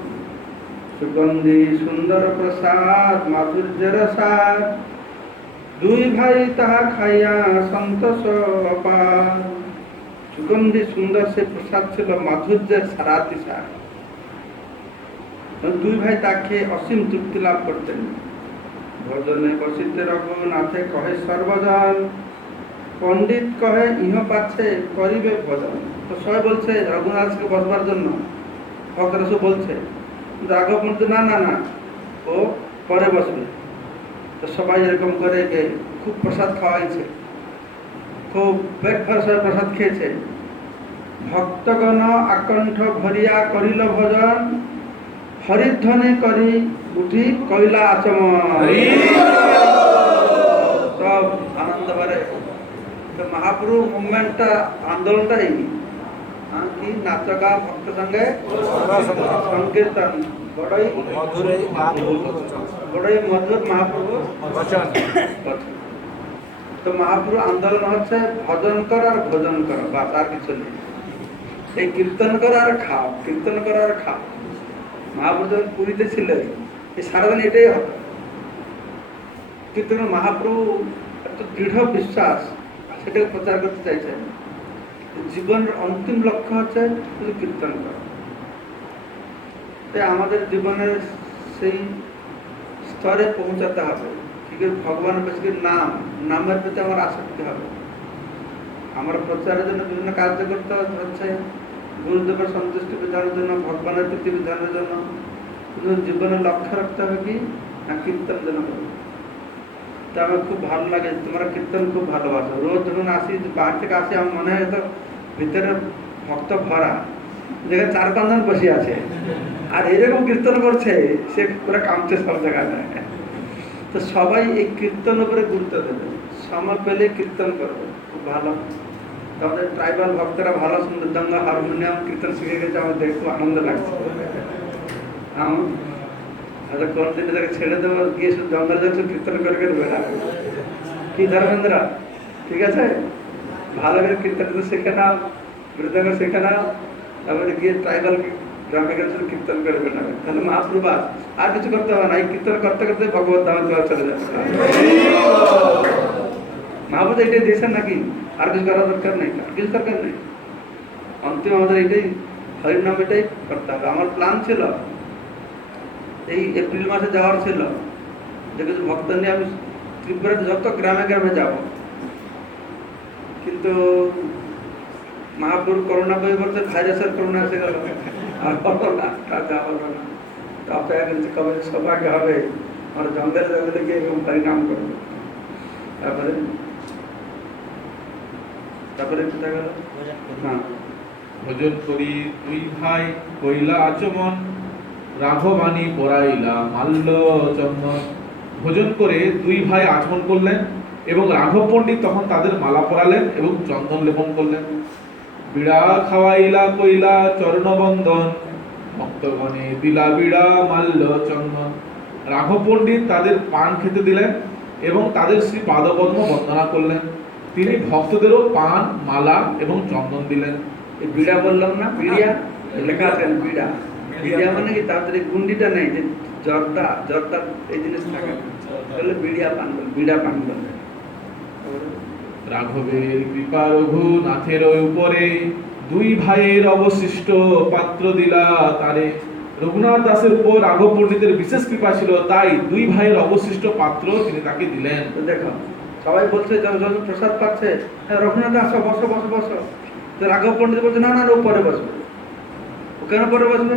সুগন্ধি সুন্দর প্রসাদ মাধুর্যের সার, দুই ভাই তাহা খাইয়া সন্তোষ অপার। সুগন্ধি সুন্দর সে প্রসাদ ছিল, মাধুর্যের সারাতি সার। দুই ভাই তা খেয়ে অসীম তৃপ্তি লাভ করতেন। ভজনে বসিতে রঘুনাথে কহে সর্বজন, পণ্ডিত কহে ইহ পাচ্ছে করিবে ভজন। তো সবাই বলছে রঘুনাথকে বসবার জন্য, ভক্তরা সব বলছে, রাঘব বলতে না না না ও পরে বসবে। তো সবাই এরকম করে খুব প্রসাদ খাওয়াইছে, খুব পেট ভরসার প্রসাদ খেয়েছে। ভক্তগণ আকণ্ঠ ভরিয়া করিল ভজন, হরিধ্বনি করি উঠি কইলা আচমন। সব আনন্দ বারে। তো মহাপ্রভু মুভমেন্টটা আন্দোলনটা হয়নি কি নাচ গা ভক্ত সঙ্গে সংকীর্তন বড়ই বড়ই মধুর মহাপ্রভু বচন। তো মহাপ্রভু আন্দোলন হচ্ছে ভজন কর আর ভোজন করো, বাস আর কিছু নেই। এই কীর্তন করো আর খাও, কীর্তন করো আর খাও। মহাপ্রভু যখন পুরীতে ছিলেন এই সারাদিন এটাই হতো। কিন্তু মহাপ্রভু এত দৃঢ় বিশ্বাস সেটাকে প্রচার করতে চাইছেন। জীবনের অন্তিম লক্ষ্য হচ্ছে শুধু কীর্তন করা। তাই আমাদের জীবনের সেই স্তরে পৌঁছাতে হবে। কি করে ভগবানের কাছে নামের প্রতি আমার আসক্তি হবে। আমার প্রচারের জন্য বিভিন্ন কার্য করতে হচ্ছে, গুরুদেবের সন্তুষ্টি বিধানের জন্য, ভগবানের প্রীতি বিধানের জন্য। কিন্তু জীবনের লক্ষ্য রাখতে হবে কি না কীর্তন যেন করবে। তা আমার খুব ভালো লাগে, তোমরা কীর্তন খুব ভালোবাসো। রোজ যখন আসি, বাড়ি থেকে আসি, আমার মনে হয় তো ভিতরে ভক্ত ভরা, যেখানে 4-5 জন বসে আছে আর এরকম কীর্তন করছে, সে পুরো কামছে সব জায়গায়। তো সবাই এই কীর্তন উপরে গুরুত্ব দেবে, সময় পেলে কীর্তন করবে, খুব ভালো। তো আমাদের ট্রাইবাল ভক্তরা ভালো সুন্দর দঙ্গা হারমোনিয়াম কীর্তন শিখে গেছে, আমাদের খুব আনন্দ লাগছে। আচ্ছা কোন দিন তাকে ছেড়ে দেবো, গিয়ে শুধু জঙ্গল যাচ্ছে কীর্তন করে করে বেড়াবে। কি ধর্মেন্দ্র, ঠিক আছে? ভালো করে কীর্তন শেখে নাও, মৃদঙ্গ শেখে নাও, তারপরে গিয়ে ট্রাইবাল গ্রামে গেলে শুধু কীর্তন করে বেড়াবে। তাহলে মহাপ্রভু আর কিছু করতে হবে না, এই কীর্তন করতে করতে ভগবত ধামে তোমার চলে যাবে। মহাপ্রভু এটাই দিয়েছেন নাকি? আর কিছু করার দরকার নেই, আর কিছু দরকার নেই। অন্তিম আমাদের এটাই হরিনাম, এটাই করতে হবে। আমার প্ল্যান ছিল এই এপ্রিল মাসে যাওয়ার ছিল, যে কিছু ভক্ত নিয়ে আমি ত্রিপুরাতে যত গ্রামে গ্রামে যাব। কিন্তু মহাপ্রভুর করোনা বই বলতে ভাইরাসের করোনা এসে গেল, আর হলো না, যাওয়া হলো না। তো অপেক্ষা করছে কবে সৌভাগ্য হবে আমার জঙ্গলে জঙ্গলে গিয়ে এরকম হরিনাম করবো। তারপরে কোথায় গেল? হ্যাঁ, ভোজন করি দুই ভাই কইলা আচমন, রাঘবাণী পড়াইলা মাল্য চন্দন। ভোজন করে দুই ভাই আচমন করলেন এবং রাঘব পণ্ডিত তখন তাদের মালা পরালেন এবং চন্দন লেপন করলেন। বিড়া খাওয়াইলা কইলা চরণবন্দন, ভক্তগণে দিলা বিড়া মাল্য চন্দন। রাঘব পণ্ডিত তাদের পান খেতে দিলেন এবং তাদের শ্রী পাদপদ্ম বন্দনা করলেন। তিনি ভক্তদেরও পান, মালা এবং চন্দন দিলেন। এই বিড়া বললাম না, বিড়িয়া লেখা আছে বিড়া। বিড়িয়া মানে কি তাদের এই গুন্ডিটা নেই, যে জর্দা জর্দা এই জিনিস থাকে, তাহলে বিড়িয়া পান বল, বিড়া পান বল। রাঘবের কৃপা রঘুনাথের উপরে, দুই ভাইয়ের অবশিষ্ট পাত্র দিলা তারে। রঘুনাথ দাসের উপর রাঘব পণ্ডিতের বিশেষ কৃপা ছিল, তাই দুই ভাইয়ের অবশিষ্ট পাত্র তিনি তাকে দিলেন। দেখো সবাই বলছে যখন প্রসাদ পাচ্ছে, রঘুনাথ দাস বসো বসো বসো। রাঘব পণ্ডিত বলছে না না, ও পরে বসবে। ও কেন পরে বসবে?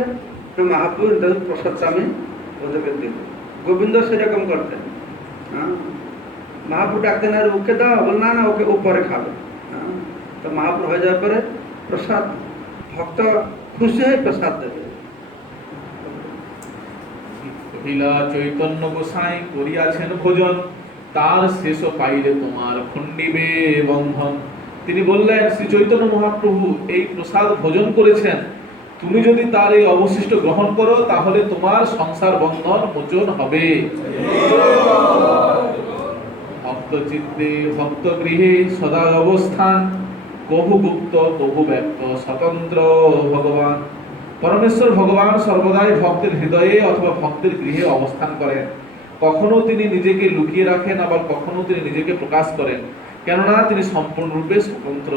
মহাপ্রভু প্রসাদটা আমি ওদেরকে দিব। গোবিন্দ সেরকম করতেন। হ্যাঁ, মহাপ্রভু ডাকতেন আর ওকে দাও, বল না না ওকে ও পরে খাবে। হ্যাঁ, তো মহাপ্রভু হয়ে যাওয়ার পরে প্রসাদ ভক্ত খুশি হয়ে প্রসাদ দেবে। কহিলা চৈতন্য গোসাই করিয়াছেন ভোজন, তার শেষ পাইলে তোমার খণ্ডিবে বন্ধন। তিনি বললেন, শ্রী চৈতন্য মহাপ্রভু এই প্রসাদ ভোজন করেছেন, তুমি যদি তার এই অবশিষ্ট গ্রহণ করো তাহলে তোমার সংসার বন্ধন মোচন হবে। ভক্ত চিত্তে ভক্ত গৃহে সদা অবস্থান, কহু গুপ্ত কহু ব্যক্ত স্বতন্ত্র ভগবান। পরমেশ্বর ভগবান সর্বদাই ভক্তের হৃদয়ে অথবা ভক্তের গৃহে অবস্থান করেন। কখনো তিনি নিজেকে লুকিয়ে রাখেন, আবার কখনো তিনি নিজেকে প্রকাশ করেন, কেননা তিনি সম্পূর্ণরূপে স্বতন্ত্র।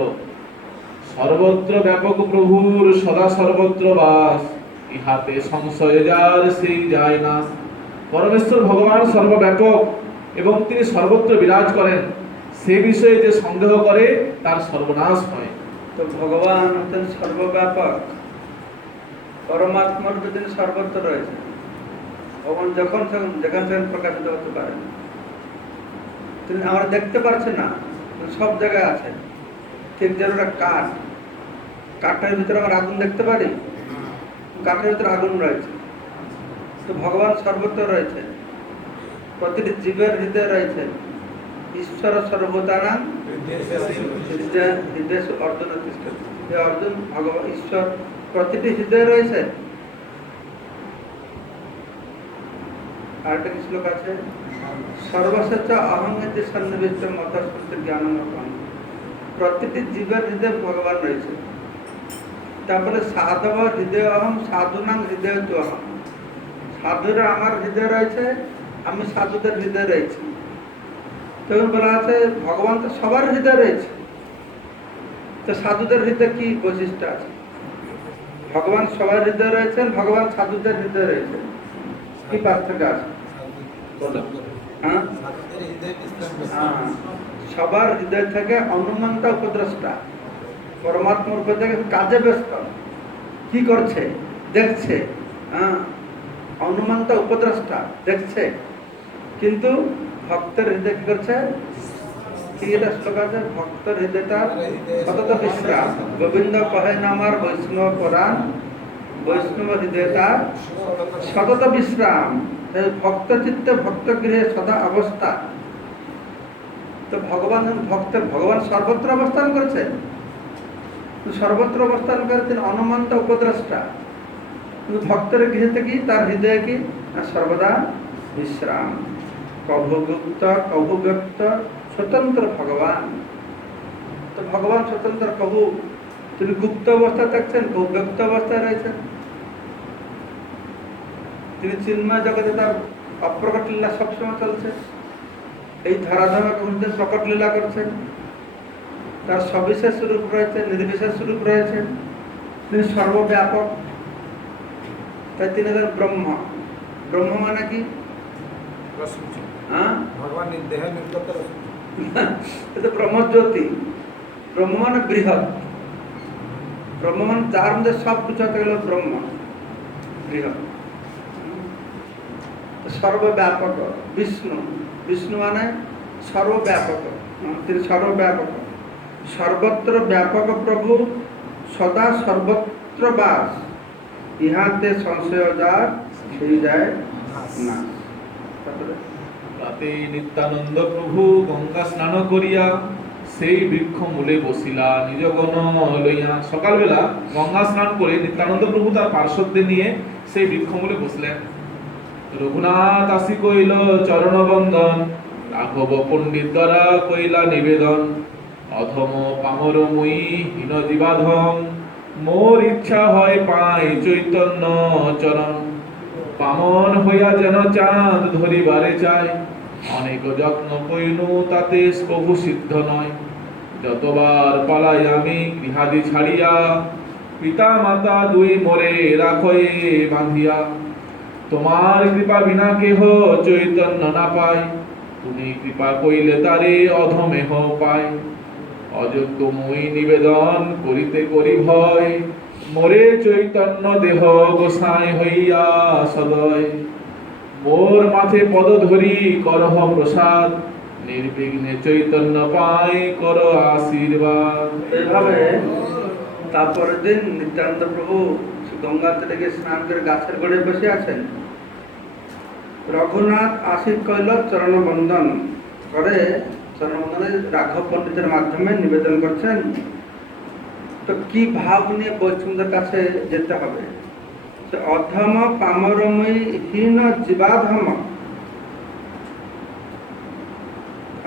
সর্বত্র ব্যাপক প্রভুর সদা সর্বত্র বাস, ইহাতে সংশয় যার সেই যায় না। পরমেশ্বর ভগবান সর্বব্যাপক এবং তিনি সর্বত্র বিরাজ করেন, সে বিষয়ে যে সন্দেহ করে তার সর্বনাশ হয়। তো ভগবান হচ্ছেন সর্বব্যাপক, পরমাত্মার তিনি সর্বত্র রয়েছে। ভগবান যেখান সেখান প্রকাশিত হতে পারেন। তিনি আমরা দেখতে পারছি না, সব জায়গায় আছে। ঠিক যেন একটা কাঠের ভিতরে আমরা আগুন দেখতে পারি, কাঠের ভিতরে আগুন রয়েছে। তো ভগবান সর্বত্র রয়েছে, প্রতিটি জীবের হৃদয়ে রয়েছে। ঈশ্বর সর্বতানাং হৃদয় অর্জুন তিষ্ঠতি। হে অর্জুন, ভগবান ঈশ্বর প্রতিটি হৃদয়ে রয়েছে। আরেকটা শ্লোক আছে, সর্বস্ব অহংতে সন্নিবিষ্ট মতস্ফূর্ত জ্ঞানমতম। প্রতিটি জীবের হৃদয়ে ভগবান রয়েছে। তারপরে সাধব হৃদয় অহম সাধুনাং হৃদয় তো অহম। সাধুরা আমার হৃদয়ে রয়েছে, আমি সাধুদের হৃদয়ে রয়েছি। তখন বলা আছে ভগবান তো সবার হৃদয়ে রয়েছে, তো সাধুদের হৃদয়ে কি বৈশিষ্ট্য আছে? ভগবান সবার হৃদয়ে রয়েছেন, ভগবান সাধুদের হৃদয়ে রয়েছে, কি পার্থক্য আছে? হ্যাঁ, সবার হৃদয় থেকে অনুমন্ত উপদ্রষ্টা পরমাত্মার উপর থেকে কাজে ব্যস্ত, কি করছে দেখছে। হ্যাঁ, অনুমন্ত উপদ্রষ্টা দেখছে, কিন্তু ভক্তের হৃদয় কি করছে? কি এটা শ্লোক আছে, ভক্তের হৃদয়টা সতত বিশ্রাম। গোবিন্দ কহে নামার বৈষ্ণব পরাণ, বৈষ্ণব হৃদয়টা সতত বিশ্রাম। ভক্ত চিত্তে ভক্ত গৃহে সদা অবস্থা। তো ভগবান ভগবান সর্বত্র অবস্থান করেছে, সর্বত্র অবস্থান করে তিনি অনুমন্ত উপদ্রষ্টা, কিন্তু ভক্তের গৃহেতে কি তার হৃদয়ে কি সর্বদা বিশ্রাম। কভুগুপ্ত কভুব্যক্ত স্বতন্ত্র ভগবান। তো ভগবান স্বতন্ত্র, কভু তিনি গুপ্ত অবস্থায় থাকছেন, কভু ব্যক্ত অবস্থায় রয়েছেন। তিনি চিন্ময় জগতে তার অপ্রকট লীলা সবসময় চলছে। এই ধরাধামে প্রকট লীলা করছেন, তার সবিশেষ রূপ রয়েছে, নির্বিশেষ রূপ রয়েছে। তিনি সর্বব্যাপক, তাই তিনি হলেন ব্রহ্ম। ব্রহ্ম মানে কি? ভগবান দেহ নির্গত এটা ব্রহ্মজ্যোতি। ব্রহ্ম মানে বৃহৎ, ব্রহ্ম মানে যার মধ্যে সব কিছু হতে গেল ব্রহ্ম, বৃহৎ। সর্বব্যাপক বিষ্ণু, বিষ্ণু মানে সর্বব্যাপক, তিনি সর্বব্যাপক, সর্বত্র ব্যাপক প্রভু, সদা সর্বত্র বাস। ইহাতে সংশয় যার সেই যায় না। রাতে নিত্যানন্দ প্রভু গঙ্গা স্নান করিয়া সেই বৃক্ষ মূলে বসিলা নিজ গণ লইয়া। সকালবেলা গঙ্গা স্নান করে নিত্যানন্দ প্রভু তার পার্শ্বদের নিয়ে সেই বৃক্ষ মূলে বসলেন। রঘুনাথ আসি কইল চরণ বন্দন, রাঘব পণ্ডিত দ্বারা কইলা নিবেদন। অধম পামর মুই হীন জীবাধম, মোর ইচ্ছা হয় পাই চৈতন্য চরণ। পামন হইয়া যেন চাঁদ ধরিবারে চায়, অনেক যত্ন কইনু তাতে প্রভু সিদ্ধ নয়। যতবার পালাই আমি গৃহাদি ছাড়িয়া, পিতা মাতা দুই মোরে রাখয়ে বাঁধিয়া। তোমার কৃপা বিনা কেহ চৈতন্য না পায়, তুমি কৃপা কইলে তারে অধমেহ পায়। অযোগ্য মুই নিবেদন করিতে করি ভয়, মোরে চৈতন্য দেহ গোসাই হইয়া সদয়। মোর মাথে পদ ধরি করহ প্রসাদ, নির্বিঘ্নে চৈতন্য পাই কর আশীর্বাদ। এইভাবে তারপরের দিন নিত্যানন্দ প্রভু গঙ্গাতে থেকে স্নান করে গাছের গোড়ে বসে আছেন। রঘুনাথ আসি কইল চরণ বন্দন করে, চরণবন্দনে রাঘব পণ্ডিতের মাধ্যমে নিবেদন করছেন। তো কি ভাব নিয়ে বৈষ্ণবদের কাছে যেতে হবে? অধম পামরময়ী হীন জীবাধম।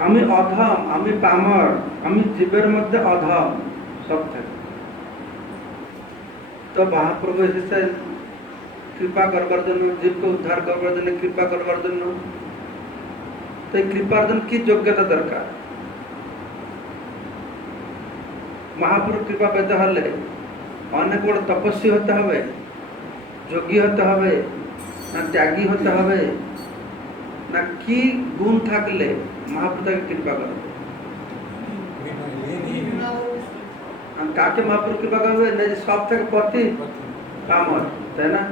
আমি অধম, আমি পামর, আমি জীবের মধ্যে অধম সব থেকে। তো মহাপ্রভু এসেছেন কৃপা করবার জন্য, জীবকে উদ্ধার করবার জন্য, কৃপা করবার জন্য। তো এই কৃপার জন্য কি যোগ্যতা দরকার? মহাপুরুষ কৃপা পেতে হলে অনেক বড় তপস্বী হতে হবে, যোগী হতে হবে, না ত্যাগী হতে হবে, না কি গুণ থাকলে মহাপুরুষ তাকে কৃপা করবে? কাকে মহাপুরুষ কৃপা করবে? না যে সব থেকে পথই কামর, তাই না?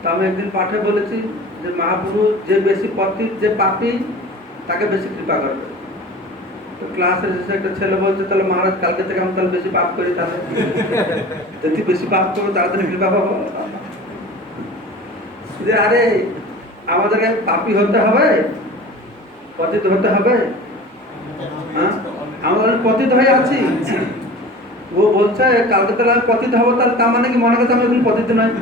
তো আমি একদিন পাঠে বলেছি যে মহাপুরুষ যে বেশি পথি, যে পাপী তাকে বেশি কৃপা করবে। তো ক্লাসে এসে একটা ছেলে বলছে, তাহলে মহারাজ কালকে থেকে আমি তাহলে বেশি পাপ করি, তাহলে যদি বেশি পাপ করবো তাড়াতাড়ি কৃপা পাবো। যে আরে আমাদেরকে পাপী হতে হবে, পতিত হতে হবে? হ্যাঁ, আমরা পতিত হয়ে আছি। ও বলছে কালকে তাহলে আমি পতিত হবো, তাহলে তার মানে কি মনে করছে আমি এখন পতিত নয়?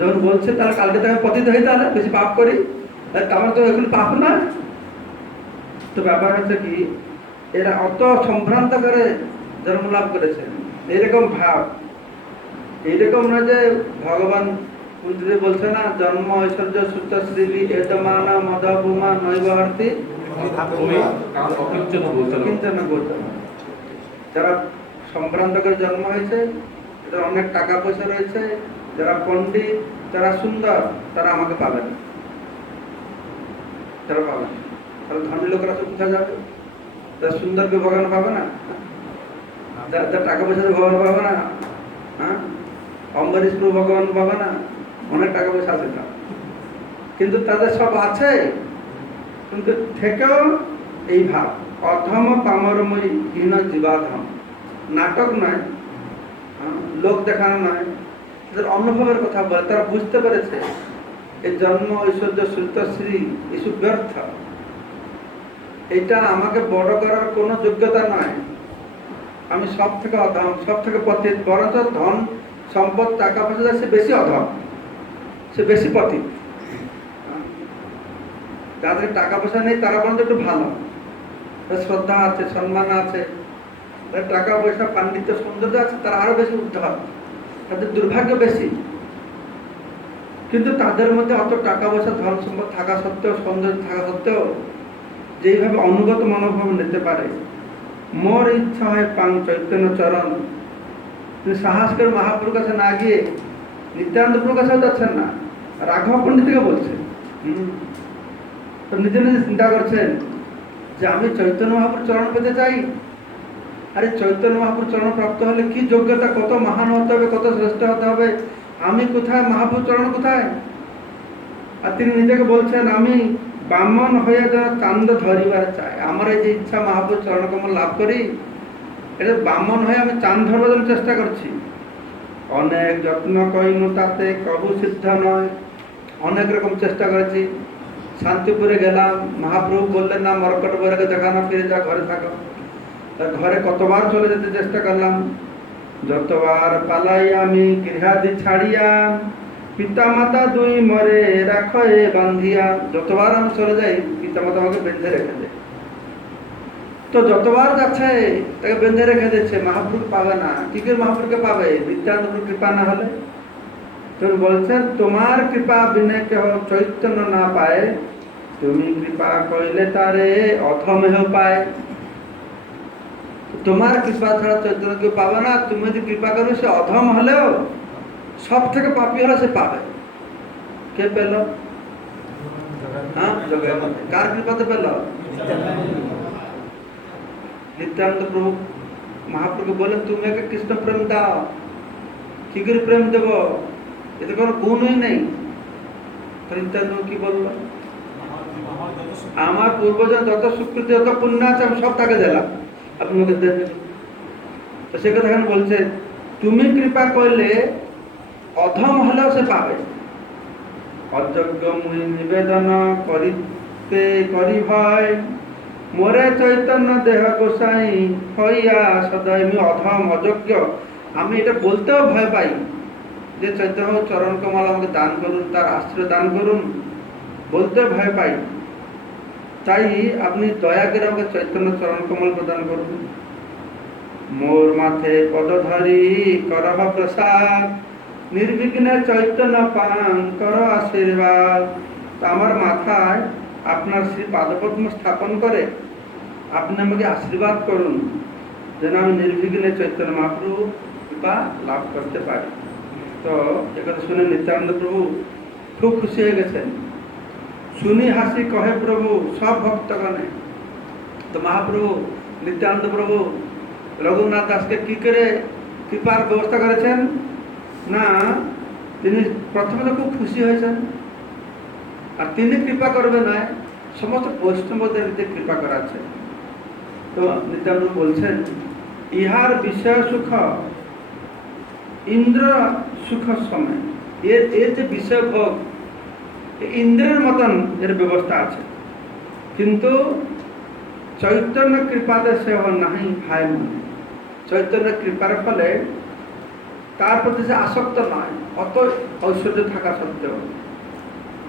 যখন বলছে তাহলে কালকে থেকে আমি পতিত হই, তাহলে বেশি পাপ করি, আমার তো এখন পাপ না। তো ব্যাপার হচ্ছে কি, এরা অত সম্ভ্রান্ত করে জন্ম লাভ করেছে, এইরকম ভাব। এইরকম না যে ভগবান কুন্তিদেব বলছে না, জন্ম ঐশ্বর্য সুত শ্রী এতমান মদপুমা নৈবহর্তি কিঞ্চন গোচর। যারা সম্ভ্রান্ত করে জন্ম হয়েছে, যাদের অনেক টাকা পয়সা রয়েছে, যারা পণ্ডিত, যারা সুন্দর, তারা আমাকে পাবে না, তারা পাবে না। তাহলে ধনী লোকেরা তো কোথায় যাবে? যারা সুন্দরকে ভগবান পাবে না, যার টাকা পয়সা ভগবান পাবে না, হ্যাঁ, অম্বরীশ প্রভু ভগবান পাবে না, অনেক টাকা পয়সা আছে না, কিন্তু তাদের সব আছে, কিন্তু থেকেও এই ভাব অধম পামরময়ী হীন জীবাধম। নাটক নয়, লোক দেখানো নয়, তাদের অনুভবের কথা বলে। তারা বুঝতে পেরেছে এই জন্ম ঐশ্বর্য শ্রী এসব ব্যর্থ, এটা আমাকে বড় করার কোনো যোগ্যতা নয়। আমি সব থেকে অধম, সব থেকে পতিত। বরঞ্চ ধন সম্পদ টাকা পয়সা সে বেশি অধম, সে বেশি পতিত। যাদের টাকা পয়সা নেই তারা বরঞ্চ একটু ভালো, শ্রদ্ধা আছে, সম্মান আছে, টাকা পয়সা পাণ্ডিত্য সৌন্দর্য আছে, তারা আরো বেশি উদ্ধত, তাদের দুর্ভাগ্য বেশি। কিন্তু তাদের মধ্যে অত টাকা পয়সা ধন সম্পদ থাকা সত্ত্বেও, সৌন্দর্য থাকা সত্ত্বেও, যেইভাবে অনুগত মনোভাব নিতে পারে, মোর ইচ্ছা হয় পাং চৈতন্য চরণ। তিনি সাহস করে মহাপ্রভুর কাছে না গিয়ে নিত্যানন্দ প্রভুর কাছেও যাচ্ছেন না, রাঘব পণ্ডিতকে বলছেন। তো নিজে নিজে চিন্তা করছেন যে আমি চৈতন্য মহাপ্রভুর চরণ পেতে চাই। আরে চৈতন্য মহাপ্রভুর চরণ প্রাপ্ত হলে কি যোগ্যতা, কত মহান হতে হবে, কত শ্রেষ্ঠ হতে হবে। আমি কোথায়, মহাপ্রভুর চরণ কোথায়? আর তিনি নিজেকে বলছেন আমি বামন হয়ে যেন চান্দ ধরিবার চাই। আমার এই যে ইচ্ছা মহাপ্রভুর চরণ কমল লাভ করি, এটা বামন হয়ে আমি চাঁদ ধরবার জন্য চেষ্টা করছি। অনেক যত্ন কইনু তাতে কবু সিদ্ধ নয়। অনেক রকম চেষ্টা করেছি। শান্তিপুরে গেলাম, মহাপ্রভু বললেন না মরকট বরেকে দেখানো, ফিরে যা, ঘরে থাকো। তার ঘরে কতবার চলে যেতে চেষ্টা করলাম, যতবার পালাই আমি গৃহাদি ছাড়িয়া, পিতা মাতা দুই মরে রাখো এ বান্ধিয়া। যতবার আমি চলে যাই, পিতা মাতা আমাকে বেঁধে রেখে দেয়। তো যতবার যাচ্ছে তাকে বেঁধে রেখে দিচ্ছে, মহাপ্রভু পাবে না। কি করে মহাপ্রভুকে পাবে? নিত্যানন্দ কৃপা না হলে। তুমি বলছেন তোমার কৃপা বিনে কেহ চৈতন্য না পায়, তুমি কৃপা কইলে তারে অধমেহ পায়। তোমার কৃপা ছাড়া চৈতন্য কেউ পাবে না। তুমি যদি কৃপা করো, সে অধম হলেও, সব থেকে পাপী হলে সে পাবে। কে পেল? হ্যাঁ, কার কৃপাতে পেল? নিত্যানন্দ প্রভু মহাপ্রভু বলেন তুমি একে কৃষ্ণ প্রেম দাও। কি করে প্রেম দেব? এতে কোনো গুণই নেই। নিত্যানন্দ কি বলল? আমার পূর্বজন যত সুকৃতি, যত পুণ্য আছে, আমি সব তাকে দিলাম, আপনি আমাকে দেন। তো সে কথা এখন বলছে তুমি কৃপা করলে অধম হলেও সে পাবে। অযোগ্য মুই নিবেদন করিতে করি ভয়, মোরে চৈতন্য দেহ গোসাই হইয়া সদয়। আমি অধম, অযোগ্য, আমি এটা বলতেও ভয় পাই যে চৈতন্য চরণ কমল আমাকে দান করুন, তার আশ্রয় দান করুন, বলতে ভয় পাই। তাই আপনি দয়া করে আমাকে চৈতন্য চরণ কমল প্রদান করুন। মোর মাথে পদ ধরি করহ প্রসাদ, নির্বিঘ্নে চৈতন্য পান কর আশীর্বাদ। আমার মাথায় আপনার শ্রী পাদপদ্ম স্থাপন করে আপনি আমাকে আশীর্বাদ করুন, যেন আমি নির্বিঘ্নে চৈতন্য মহাপ্রভু কৃপা লাভ করতে পারি। তো একথা শুনে নিত্যানন্দ প্রভু খুব খুশি হয়ে গেছেন। শুনি হাসি কহে প্রভু সব ভক্তগণে। তো মহাপ্রভু নিত্যানন্দ প্রভু রঘুনাথ দাসকে কি করে কৃপার ব্যবস্থা করেছেন না, তিনি প্রথমে তো খুব খুশি হয়েছেন। আর তিনি কৃপা করবে না, সমস্ত বৈষ্ণবদের কৃপা করাচ্ছেন। তো নিত্যানন্দ বলছেন ইহার বিষয় সুখ ইন্দ্র সুখ সময় এর যে বিষয় ভোগ ইন্দ্রের মতন এর ব্যবস্থা আছে, কিন্তু চৈতন্য কৃপাতে সে নাহি ভাই মনে। চৈতন্য কৃপার ফলে তার প্রতি সে আসক্ত নয়, অত ঐশ্বর্য থাকা সত্ত্বেও।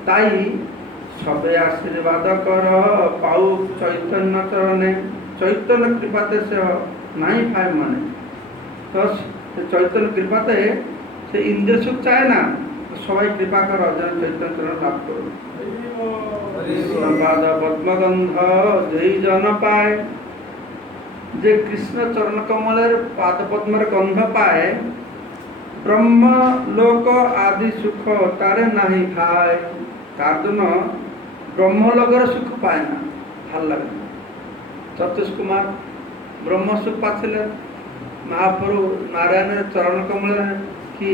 তাই সবে আশীর্বাদ কর পাউ চৈতন্য চরণে, চৈতন্য কৃপাতে সে নাই ভাই মানে। তো চৈতন্য কৃপাতে সে ইন্দ্রিয় সুখ চায় না, সবাই কৃপা করো যেন চৈতন্য চরণ লাভ করুন। পদ্মগন্ধ যেই জন পায়, যে কৃষ্ণ চরণ কমলের পাদ পদ্মের গন্ধ পায়, ব্রহ্ম লোক আদি সুখ তারে নাহি খায়। তার জন্য ব্রহ্মলোকের সুখ পায় না, ভাল লাগে না। সতীশ কুমার ব্রহ্ম সুখ পাচ্ছিলেন, মহাপ্রভু নারায়ণের চরণ কমলের কি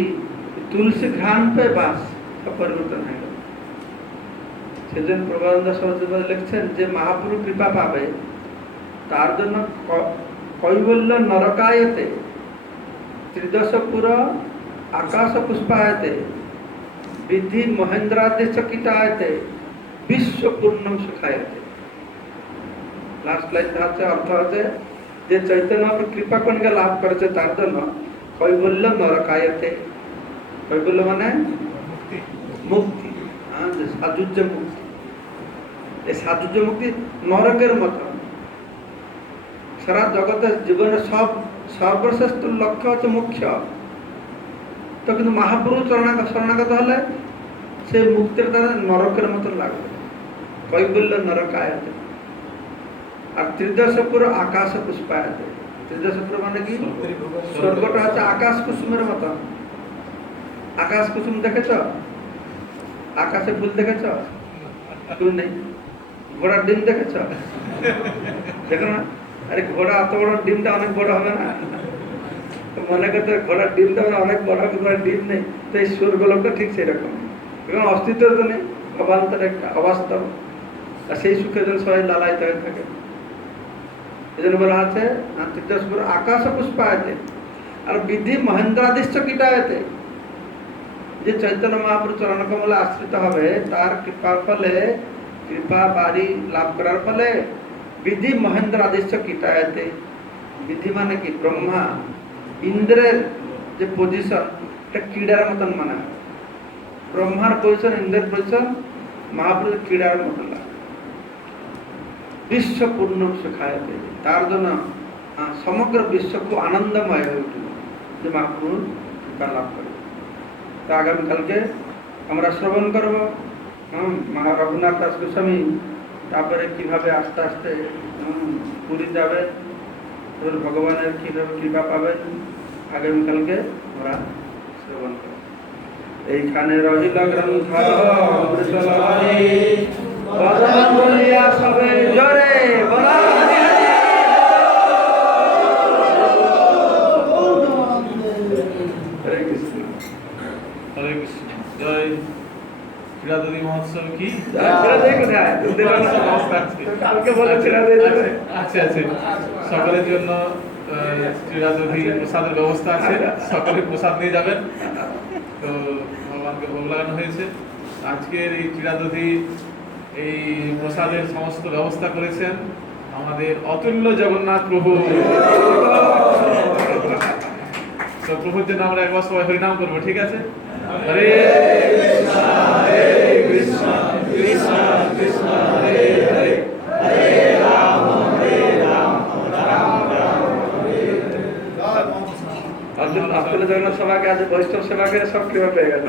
তুলসী ঘ্রাণ পেয়ে বাস পরিবর্তন হয়ে গেল। সেজন্য প্রবানন্দ সরস্বতী লিখছেন যে মহাপ্রভু কৃপা পাবে তার জন্য কৈবল্য নরকায়তে, ত্রিদশপুর আকাশ পুষ্পায়তে, বিধি মহেন্দ্রাদি চকিতায়তে, বিশ্ব পূর্ণম সুখায়তে। লাস্ট লাইন হচ্ছে অর্থ হচ্ছে যে চৈতন্য কৃপা কণিকা লাভ করেছে তার জন্য কৈবল্য নরকায়তে। কৈবল্য মানে মুক্তি, সাজুজ্য মুক্তি। এই সাজুজ্য মুক্তি নরকের মতো। সারা জগতের জীবনের সর্বশ্রেষ্ঠ লক্ষ্য হচ্ছে মুখ্য, তো কিন্তু মহাপ্রভু শরণাগত হলে সেই মুক্তির দ্বারা নরকের মতো লাগবে। কৈবল্য নরকায়তে। আর ত্রিদশপুর আকাশ পুষ্পায়তে। ত্রিদশপুর মানে কি? স্বর্গটা হচ্ছে আকাশ কুসুমের মতো। আকাশ কুসুম দেখেছ? আকাশে ফুল দেখেছ? ফুল নেই। ঘোড়ার ডিম দেখেছ? দেখো না, আরে ঘোড়া এত বড় ডিমটা অনেক বড় হবে না? মনে করতে ঘোড়ার ডিমটা অনেক বড় হবে, ঘোড়ার ডিম নেই। তো এই স্বর্গলোকটা ঠিক সেরকম, এবং অস্তিত্ব তো নেই, অবান্তর একটা অবাস্তব। আর সেই সুখের জন্য সবাই লালায়িত হয়ে থাকে। এই জন্য বলা আছে ত্রিদশপুর আকাশ পুষ্পায়তে। আর বিধি মহেন্দ্রাদিশ্চ কীটায়তে। যে চৈতন্য মহাপ্রভু চরণ কমলে আশ্রিত হবে তার কৃপার ফলে, কৃপা বাড়ি লাভ করার ফলে বিধি মহেন্দ্র আদিশ্য কীটায়তে। বিধি মানে কি? ব্রহ্মা ইন্দ্রের যে পজিশন, এটা ক্রীড়ার মতন মানে হয়। ব্রহ্মার পজিশন, ইন্দ্রের পজিশন মহাপ্রভুর ক্রীড়ার মতন লাগে। বিশ্ব পূর্ণ সুখায়তে। তার জন্য সমগ্র বিশ্ব খুব আনন্দময় হয়ে উঠল যে মহাপ্রভুর কৃপা লাভ করে। তো আগামীকালকে আমরা শ্রবণ করব মহা রঘুনাথ দাস গোস্বামী, তারপরে কিভাবে আস্তে আস্তে পুরী যাবে, ভগবানের কিভাবে কৃপা পাবেন, আগামীকালকে আমরা শ্রবণ করব। এইখানে রহিল গ্রন্থ বলিয়া সবে জোরে বলা। হরে কৃষ্ণ, হরে কৃষ্ণ। জয় ক্রীড়াদী মহোৎসব কি? আচ্ছা, সকলের জন্য ক্রীড়াদী প্রসাদের ব্যবস্থা আছে, সকলে প্রসাদ নিয়ে যাবেন। তো ভগবানকে ভোগ লাগানো হয়েছে। আজকের এই ক্রীড়াদী এই প্রসাদের সমস্ত ব্যবস্থা করেছেন আমাদের অতুল্য জগন্নাথ প্রভু। তো প্রভুর জন্য আমরা একবার সবাই হরিনাম করবো, ঠিক আছে? হরে কৃষ্ণ হরে কৃষ্ণ কৃষ্ণ কৃষ্ণ হরে হরে, হরে রাম রাম রাম হরে হরে। আপনাদের জগন্নাথ সভাকে আজ বৈষ্ণব সেবাকে সব কৃপা পেয়ে গেল।